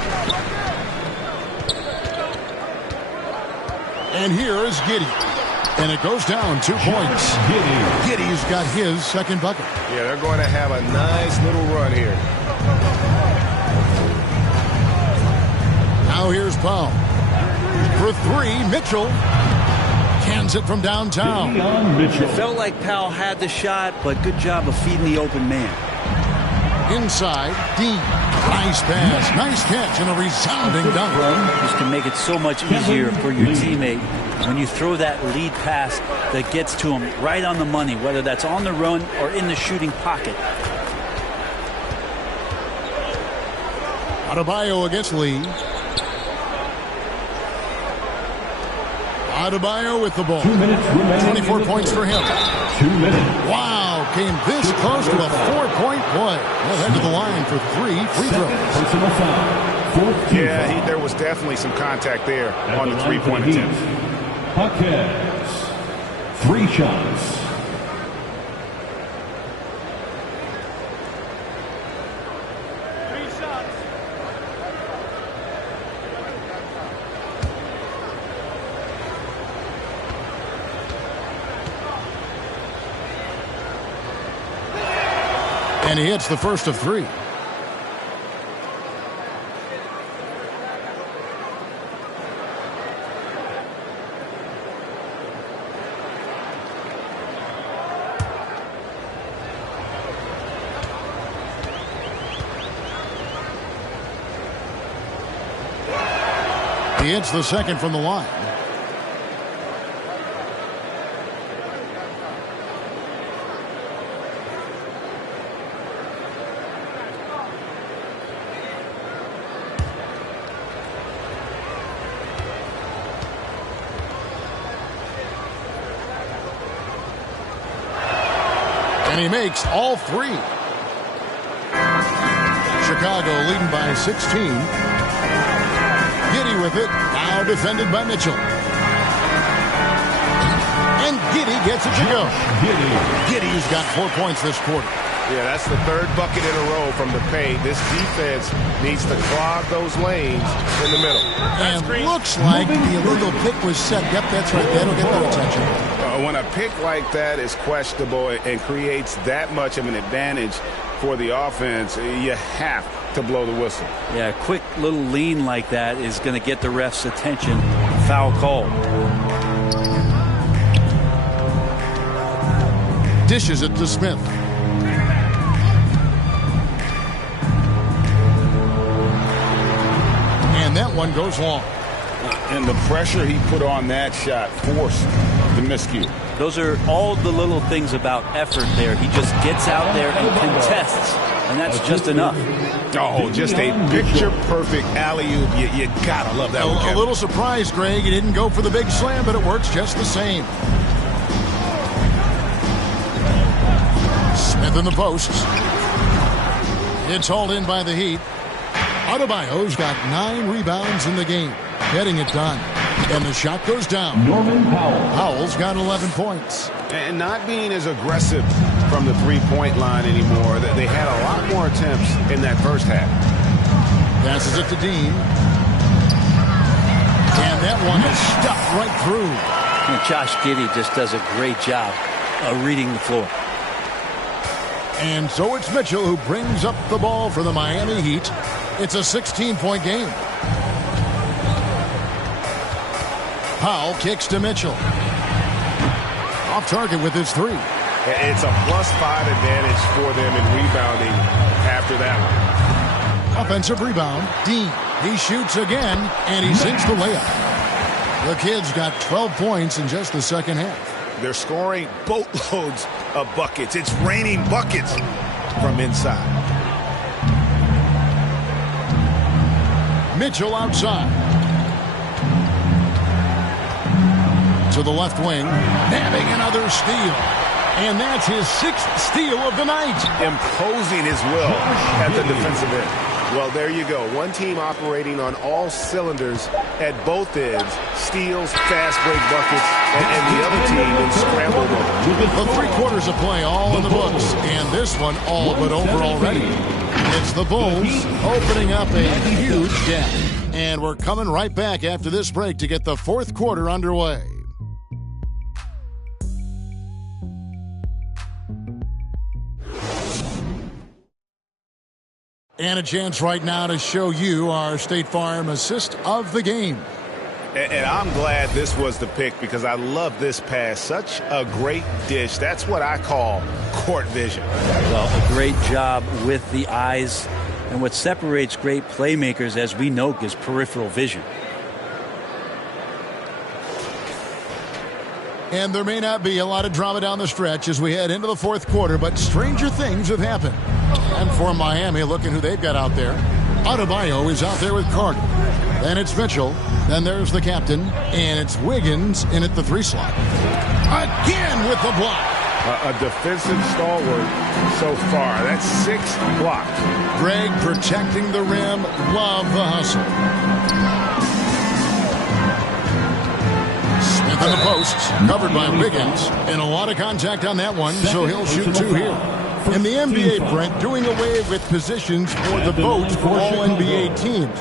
And here is Giddey. And it goes down 2 points. Giddey's got his second bucket. Yeah, they're going to have a nice little run here. Now here's Powell. For 3, Mitchell. Cans it from downtown. It felt like Powell had the shot, but good job of feeding the open man. Inside, Dean. Nice pass, nice catch, and a resounding dunk. This can make it so much easier for your teammate when you throw that lead pass that gets to him right on the money, whether that's on the run or in the shooting pocket. Adebayo against Lee. Adebayo with the ball. 24 points for him. 2 minutes. Wow, came this close to a 4-point play. Well, head to the line for 3 free throws. Personal foul. Yeah, there was definitely some contact there on the three-point attempt. Jaquez. 3 shots. And he hits the first of 3. He hits the second from the line. And he makes all 3. Chicago leading by 16. Giddey with it. Now defended by Mitchell. And Giddey gets it to go. Giddey's got 4 points this quarter. Yeah, that's the 3rd bucket in a row from the paint. This defense needs to clog those lanes in the middle. And looks like the illegal pick was set. Yep, that's right. That'll get their attention. When a pick like that is questionable and creates that much of an advantage for the offense, you have to blow the whistle. Yeah, a quick little lean like that is going to get the ref's attention. Foul call. Dishes it to Smith. And that one goes long. And the pressure he put on that shot forced the miscue. Those are all the little things about effort there. He just gets out there and contests, and that's just enough. Oh, just a picture-perfect alley-oop. You gotta love that one. A little surprised, Greg. He didn't go for the big slam, but it works just the same. Smith in the posts. It's hauled in by the Heat. Adebayo's got 9 rebounds in the game, getting it done. And the shot goes down. Norman Powell. Powell's got 11 points. And not being as aggressive from the three-point line anymore. They had a lot more attempts in that first half. Passes it to Dean. And that one is stuck right through. And Josh Giddey just does a great job of reading the floor. And so it's Mitchell who brings up the ball for the Miami Heat. It's a 16-point game. Powell kicks to Mitchell. Off target with his three. It's a +5 advantage for them in rebounding after that one. Offensive rebound. Dean. He shoots again, and he sinks the layup. The Kids got 12 points in just the second half. They're scoring boatloads of buckets. It's raining buckets from inside. Mitchell outside. To the left wing. Nabbing another steal. And that's his 6th steal of the night. Imposing his will at the defensive end. Well, there you go. One team operating on all cylinders at both ends. Steals, fast break buckets, and the other team in scramble mode. The 3 quarters of play all in the books. And this one all but over already. It's the Bulls opening up a huge gap. And we're coming right back after this break to get the 4th quarter underway. And a chance right now to show you our State Farm assist of the game. And I'm glad this was the pick because I love this pass. Such a great dish. That's what I call court vision. Well, a great job with the eyes. And what separates great playmakers, as we know, is peripheral vision. And there may not be a lot of drama down the stretch as we head into the 4th quarter, but stranger things have happened. And for Miami, look at who they've got out there. Adebayo is out there with Carter. Then it's Mitchell. Then there's the captain. And it's Wiggins in at the 3 slot. Again with the block. A defensive stalwart so far. That's 6 blocks. Greg protecting the rim. Love the hustle. Smith in the posts. Covered by Wiggins. And a lot of contact on that one, so he'll shoot 2 here. In the NBA, Brent, doing away with positions for the vote for all NBA teams.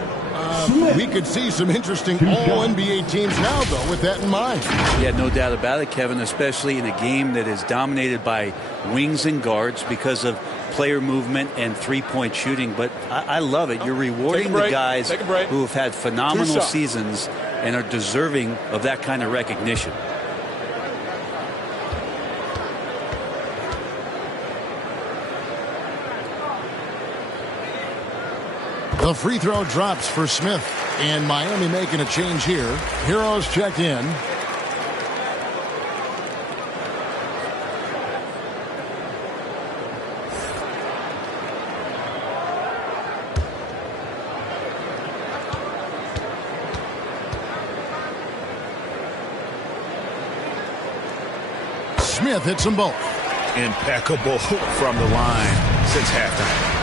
We could see some interesting all-NBA teams now, though, with that in mind. Yeah, no doubt about it, Kevin, especially in a game that is dominated by wings and guards because of player movement and three-point shooting. But I love it. You're rewarding the guys who have had phenomenal seasons and are deserving of that kind of recognition. The free throw drops for Smith, and Miami making a change here. Heroes check in. Smith hits them both. Impeccable from the line since halftime.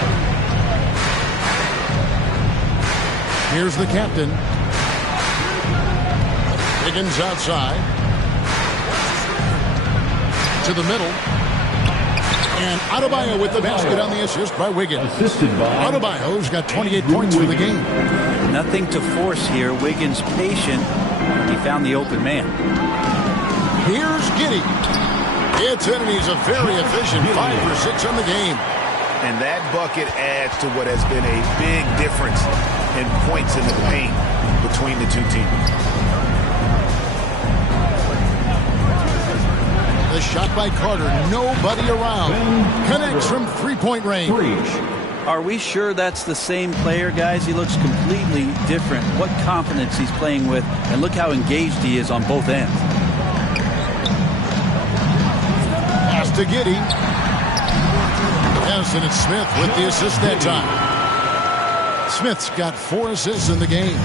Here's the captain. Wiggins outside. To the middle. And Adebayo with the basket on the assist by Wiggins. Adebayo's got 28 points for the game. Nothing to force here. Wiggins patient. He found the open man. Here's Giddey. It's in, and he's a very efficient 5 for 6 on the game. And that bucket adds to what has been a big difference in points in the paint between the two teams. The shot by Carter, nobody around. Connects from three-point range. Are we sure that's the same player, guys? He looks completely different. What confidence he's playing with, and look how engaged he is on both ends. Pass to Giddey. Yes, and it's Smith with the assist that time. Smith's got 4 assists in the game.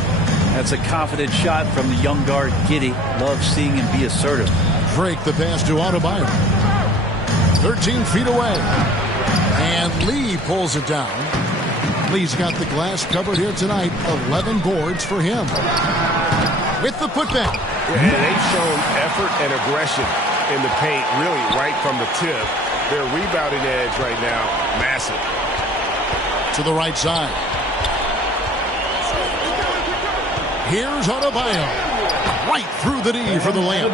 That's a confident shot from the young guard, Giddey. Love seeing him be assertive. Drake the pass to Adebayo. 13 feet away. And Lee pulls it down. Lee's got the glass covered here tonight. 11 boards for him. With the putback. And they've shown effort and aggression in the paint, really right from the tip. Their rebounding edge right now, massive. To the right side. Here's Adebayo. right through the knee for the layup.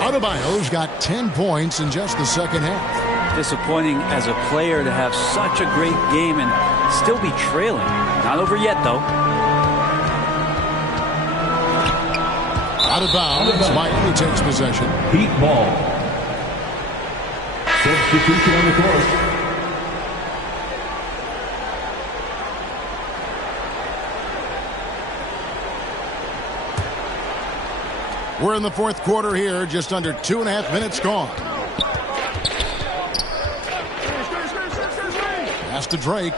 Adebayo's got 10 points in just the second half. Disappointing as a player to have such a great game and still be trailing. Not over yet, though. Out of bounds, Miami takes possession. Heat ball. Substitution on the court. We're in the fourth quarter here, just under 2.5 minutes gone. Pass to Drake.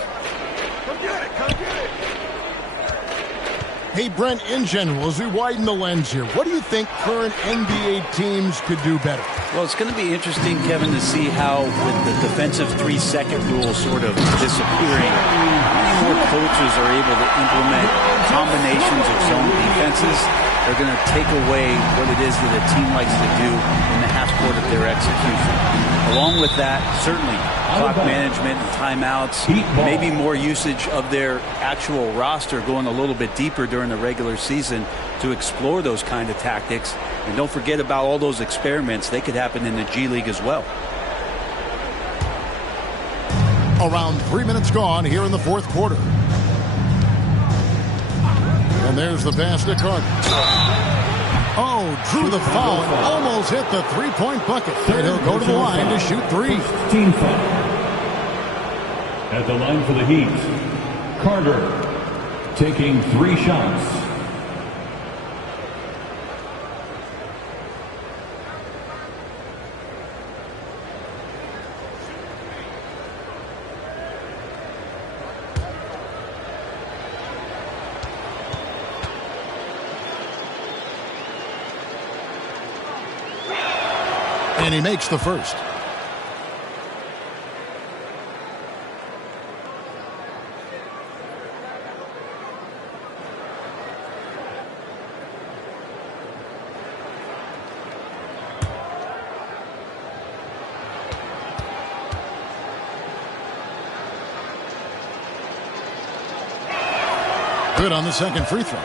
Hey, Brent, in general, as we widen the lens here, what do you think current NBA teams could do better? Well, it's going to be interesting, Kevin, to see how, with the defensive 3-second rule sort of disappearing, how many more coaches are able to implement combinations of zone defenses. They're going to take away what it is that a team likes to do in the half court of their execution. Along with that, certainly clock management and timeouts, maybe more usage of their actual roster going a little bit deeper during the regular season to explore those kind of tactics. And don't forget about all those experiments. They could happen in the G League as well. Around 3 minutes gone here in the fourth quarter. And there's the pass to Carter. Oh, drew the foul and almost hit the three-point bucket. And he'll go to the line to shoot three. Team foul. At the line for the Heat, Carter taking 3 shots. And he makes the first. Good on the second free throw.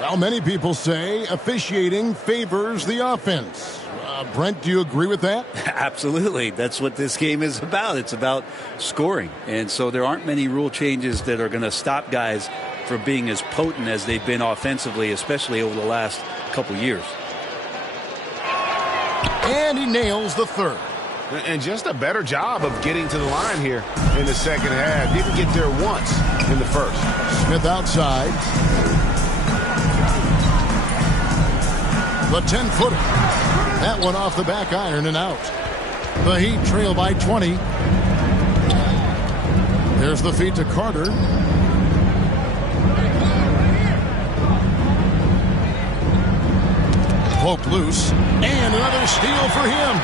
Well, many people say officiating favors the offense. Brent, do you agree with that? Absolutely. That's what this game is about. It's about scoring. And so there aren't many rule changes that are going to stop guys from being as potent as they've been offensively, especially over the last couple years. And he nails the third. And just a better job of getting to the line here in the second half. Didn't get there once in the first. Smith outside. The 10-footer. That one off the back iron and out. The Heat trail by 20. There's the feed to Carter. Poke loose. And another steal for him.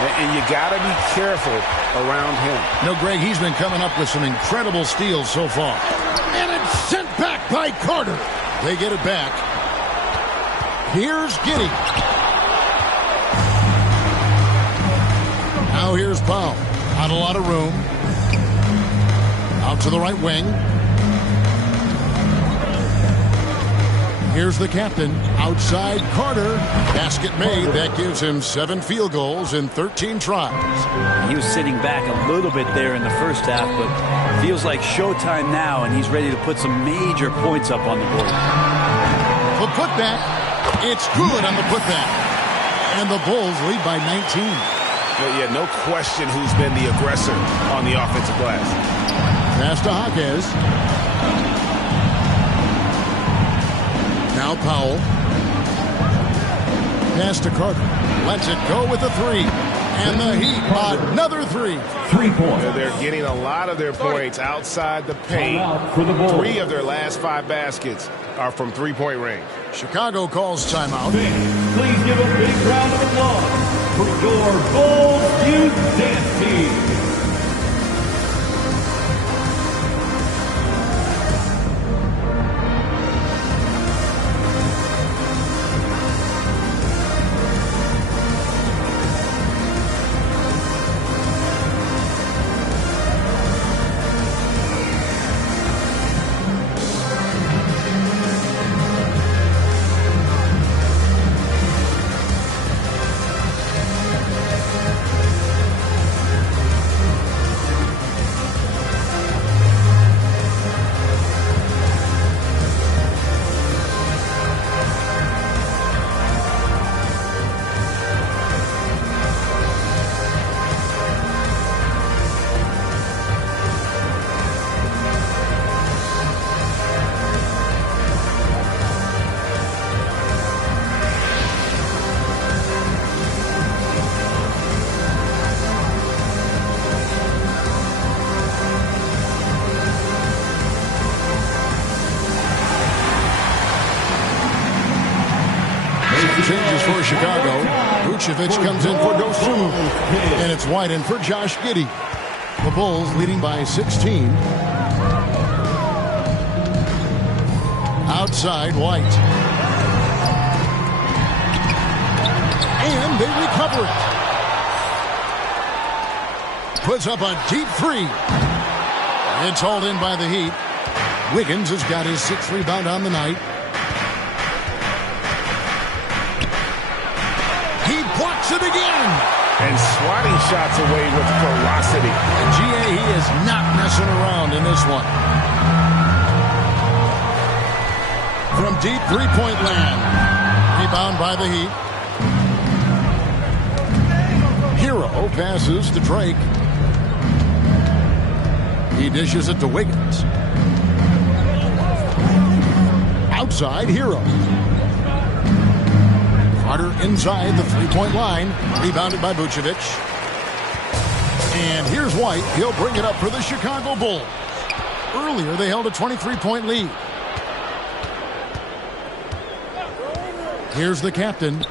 And you got to be careful around him. No, Greg, he's been coming up with some incredible steals so far. And it's sent back by Carter. They get it back. Here's Giddey. Now here's Powell. Not a lot of room. Out to the right wing. Here's the captain. Outside Carter. Basket made. That gives him 7 field goals in 13 tries. He was sitting back a little bit there in the first half, but feels like showtime now, and he's ready to put some major points up on the board. The putback. It's good on the putback. And the Bulls lead by 19. Yeah, no question who's been the aggressor on the offensive glass. Pass to Jaquez. Now Powell. Pass to Carter. Lets it go with a 3. And the Heat, another 3. 3 points. They're getting a lot of their points outside the paint. For the Bulls. 3 of their last 5 baskets are from three-point range. Chicago calls timeout. Please give a big round of applause for your Bulls Youth Dance Team. Some changes for Chicago. Vucevic comes in for Dosunmu. And it's White in for Josh Giddey. The Bulls leading by 16. Outside, White. And they recover it. Puts up a deep three. It's hauled in by the Heat. Wiggins has got his 6th rebound on the night. He blocks it again. And swatting shots away with ferocity. And GA, he is not messing around in this one. From deep three-point land. Rebound by the Heat. Hero passes to Drake. He dishes it to Wiggins. Outside, Hero. Carter inside the three-point line. Rebounded by Vucevic. And here's White. He'll bring it up for the Chicago Bulls. Earlier, they held a 23-point lead. Here's the captain.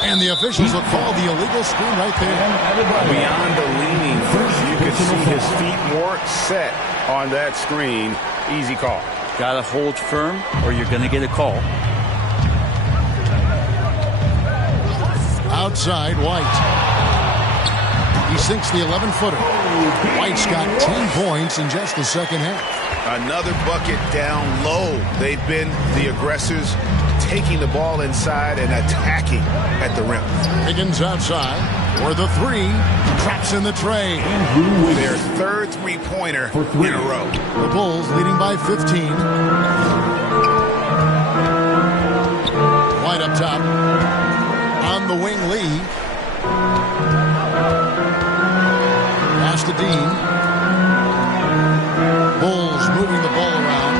And the officials will call the illegal screen right there. Beyond the leaning, you could see his feet more set on that screen. Easy call. Got to hold firm or you're going to get a call. Outside, White. He sinks the 11-footer. White's got 10 points in just the second half. Another bucket down low. They've been the aggressors, taking the ball inside and attacking at the rim. Wiggins outside for the three. Traps in the tray. Their 3rd three-pointer in a row. The Bulls leading by 15. White up top. On the wing, Lee. Pass to Dean. Bulls moving the ball around.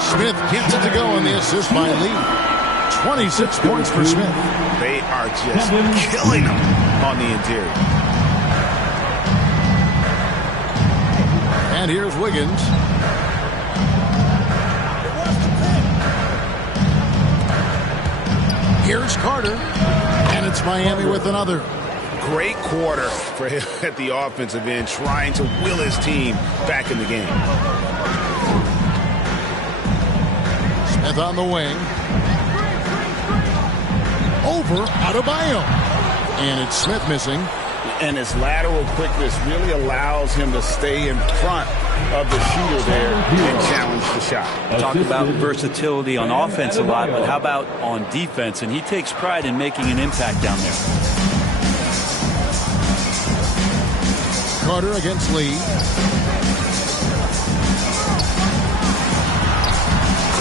Smith gets it to go on the assist by Lee. 26 points for Smith. They are just killing them on the interior. And here's Wiggins. Here's Carter. And it's Miami with another. Great quarter for him at the offensive end, trying to will his team back in the game. Smith on the wing. Over Adebayo. And it's Smith missing. And his lateral quickness really allows him to stay in front of the shooter there and challenge the shot. Talk about versatility on offense a lot, but how about on defense? And he takes pride in making an impact down there. Carter against Lee.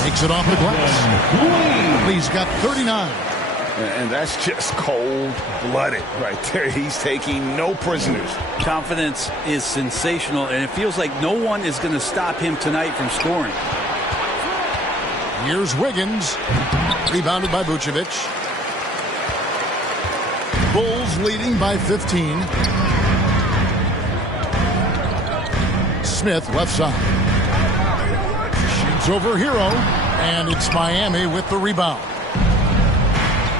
Takes it off the glass. Lee's got 39. And that's just cold-blooded right there. He's taking no prisoners. Confidence is sensational, and it feels like no one is going to stop him tonight from scoring. Here's Wiggins. Rebounded by Vucevic. Bulls leading by 15. Smith left side. Shoots over Hero. And it's Miami with the rebound.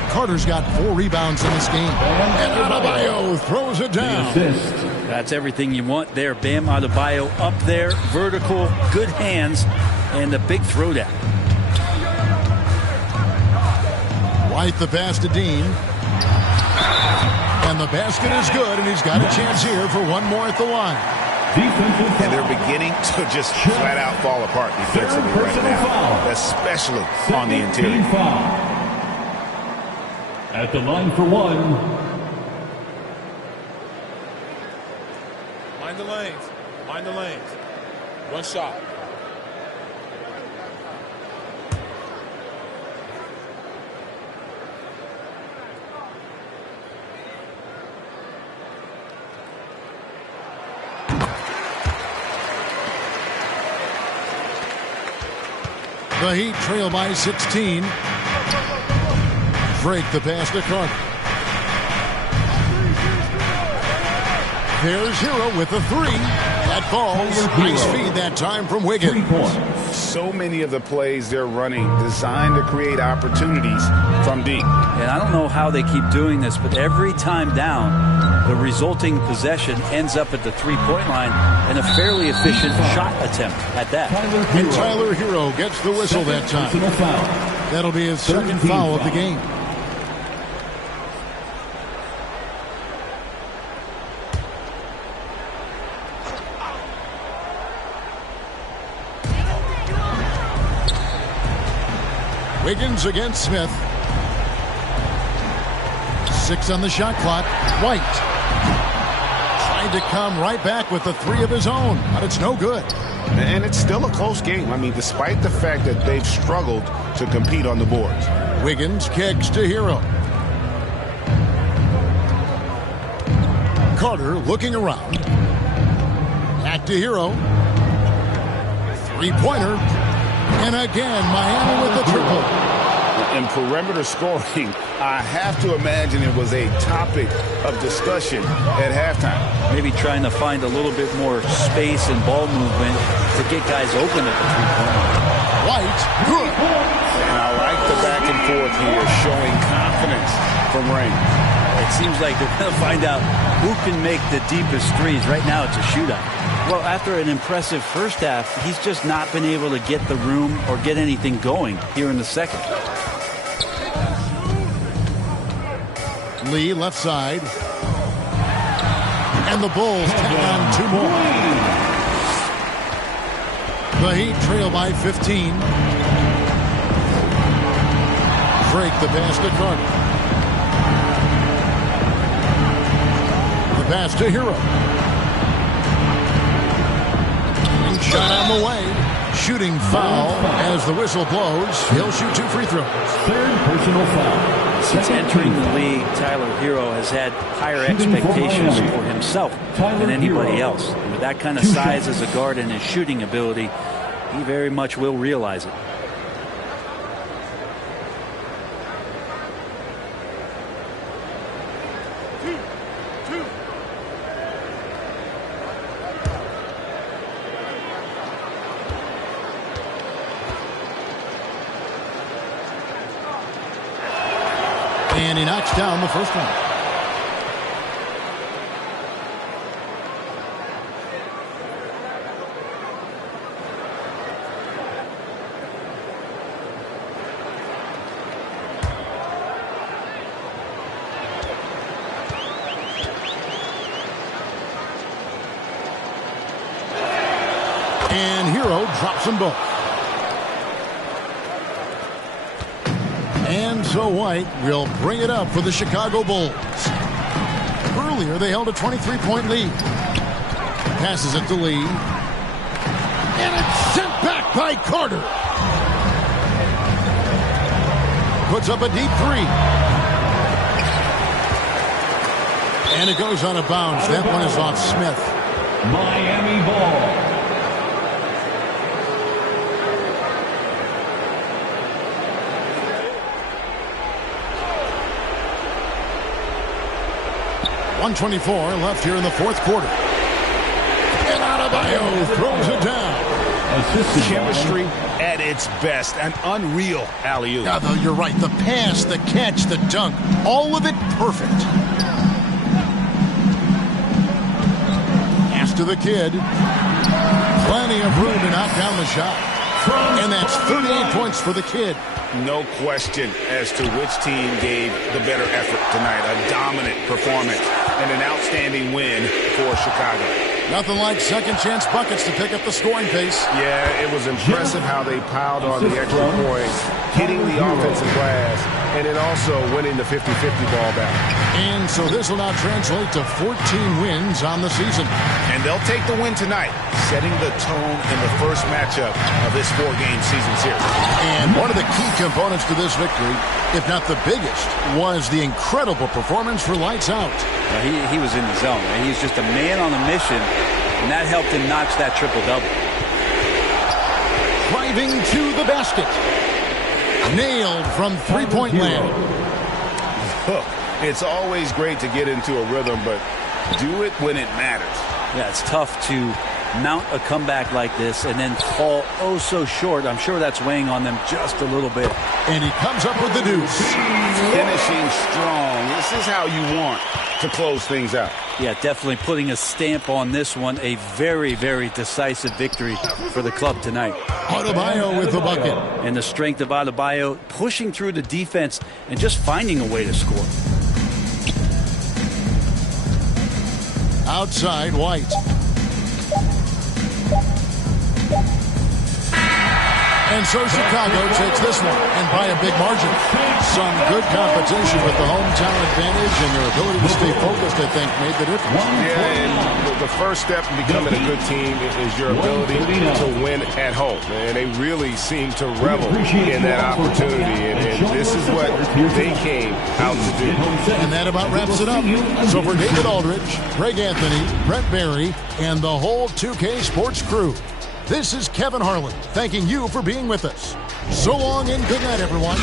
Carter's got 4 rebounds in this game. And Adebayo throws it down. That's everything you want there. Bam Adebayo up there, vertical, good hands, and a big throwdown. White the pass to Dean. And the basket is good, and he's got a chance here for one more at the line. And they're beginning to just flat out fall apart defensively right now, especially on the interior. At the line for one. Mind the lanes. Mind the lanes. One shot. The Heat trail by 16. Drake the pass to Carter. There's Hero with the 3. That falls. Nice feed that time from Wiggins. So many of the plays they're running designed to create opportunities from deep. And I don't know how they keep doing this, but every time down, the resulting possession ends up at the three-point line and a fairly efficient shot attempt at that. And Tyler Hero gets the whistle that time. That'll be his second foul of the game. Wiggins against Smith. 6 on the shot clock. White tried to come right back with the 3 of his own, but it's no good. And it's still a close game. I mean, despite the fact that they've struggled to compete on the boards. Wiggins kicks to Hero. Carter looking around. Back to Hero. 3-pointer. And again, Miami with the triple. In perimeter scoring, I have to imagine it was a topic of discussion at halftime. Maybe trying to find a little bit more space and ball movement to get guys open at the three-point line. White, good. And I like the back and forth here, showing confidence from Rain. It seems like they're going to find out who can make the deepest threes. Right now, it's a shootout. Well, after an impressive first half, he's just not been able to get the room or get anything going here in the second. Lee left side. And the Bulls take on 2 more. The Heat trail by 15. Drake the pass to Carter. The pass to Hero. And shot on the way. Shooting foul as the whistle blows. He'll shoot 2 free throws. Third personal foul. Since entering the league, Tyler Hero has had higher expectations for himself than anybody else. And with that kind of size as a guard and his shooting ability, he very much will realize it. And he knocks down the first one. And Hero drops them both. And so White will bring it up for the Chicago Bulls. Earlier, they held a 23-point lead. Passes it to Lee. And it's sent back by Carter. Puts up a deep 3. And it goes out of bounds. That one is off Smith. Miami ball. .124 left here in the fourth quarter. And Adebayo throws it down. Chemistry at its best. An unreal alley-oop. Yeah, though, you're right. The pass, the catch, the dunk, all of it perfect. Pass to the kid. Plenty of room to knock down the shot. And that's 38 points for the kid. No question as to which team gave the better effort tonight. A dominant performance and an outstanding win for Chicago. Nothing like second chance buckets to pick up the scoring pace. Yeah, it was impressive how they piled on the extra points, hitting the offensive glass, and then also winning the 50-50 ball back. And so this will now translate to 14 wins on the season. And they'll take the win tonight, setting the tone in the first matchup of this 4-game season series. And one of the key components to this victory, if not the biggest, was the incredible performance for Lights Out. He was in the zone. He was just a man on a mission, and that helped him notch that triple-double. Driving to the basket. Nailed from three-point land. It's always great to get into a rhythm, but do it when it matters. Yeah, it's tough to mount a comeback like this and then fall oh so short. I'm sure that's weighing on them just a little bit. And he comes up with the deuce. Finishing strong. This is how you want to close things out. Yeah, definitely putting a stamp on this one. A very, very decisive victory for the club tonight. Adebayo with the bucket. And the strength of Adebayo pushing through the defense and just finding a way to score. Outside, White. And so Chicago takes this one, and by a big margin. Some good competition with the hometown advantage, and their ability to stay focused, I think, made the difference. Yeah, and the first step in becoming a good team is your ability to win at home. And they really seem to revel in that opportunity, and this is what they came out to do. And that about wraps it up. So for David Aldridge, Greg Anthony, Brent Barry, and the whole 2K Sports crew, this is Kevin Harlan thanking you for being with us. So long and good night, everyone.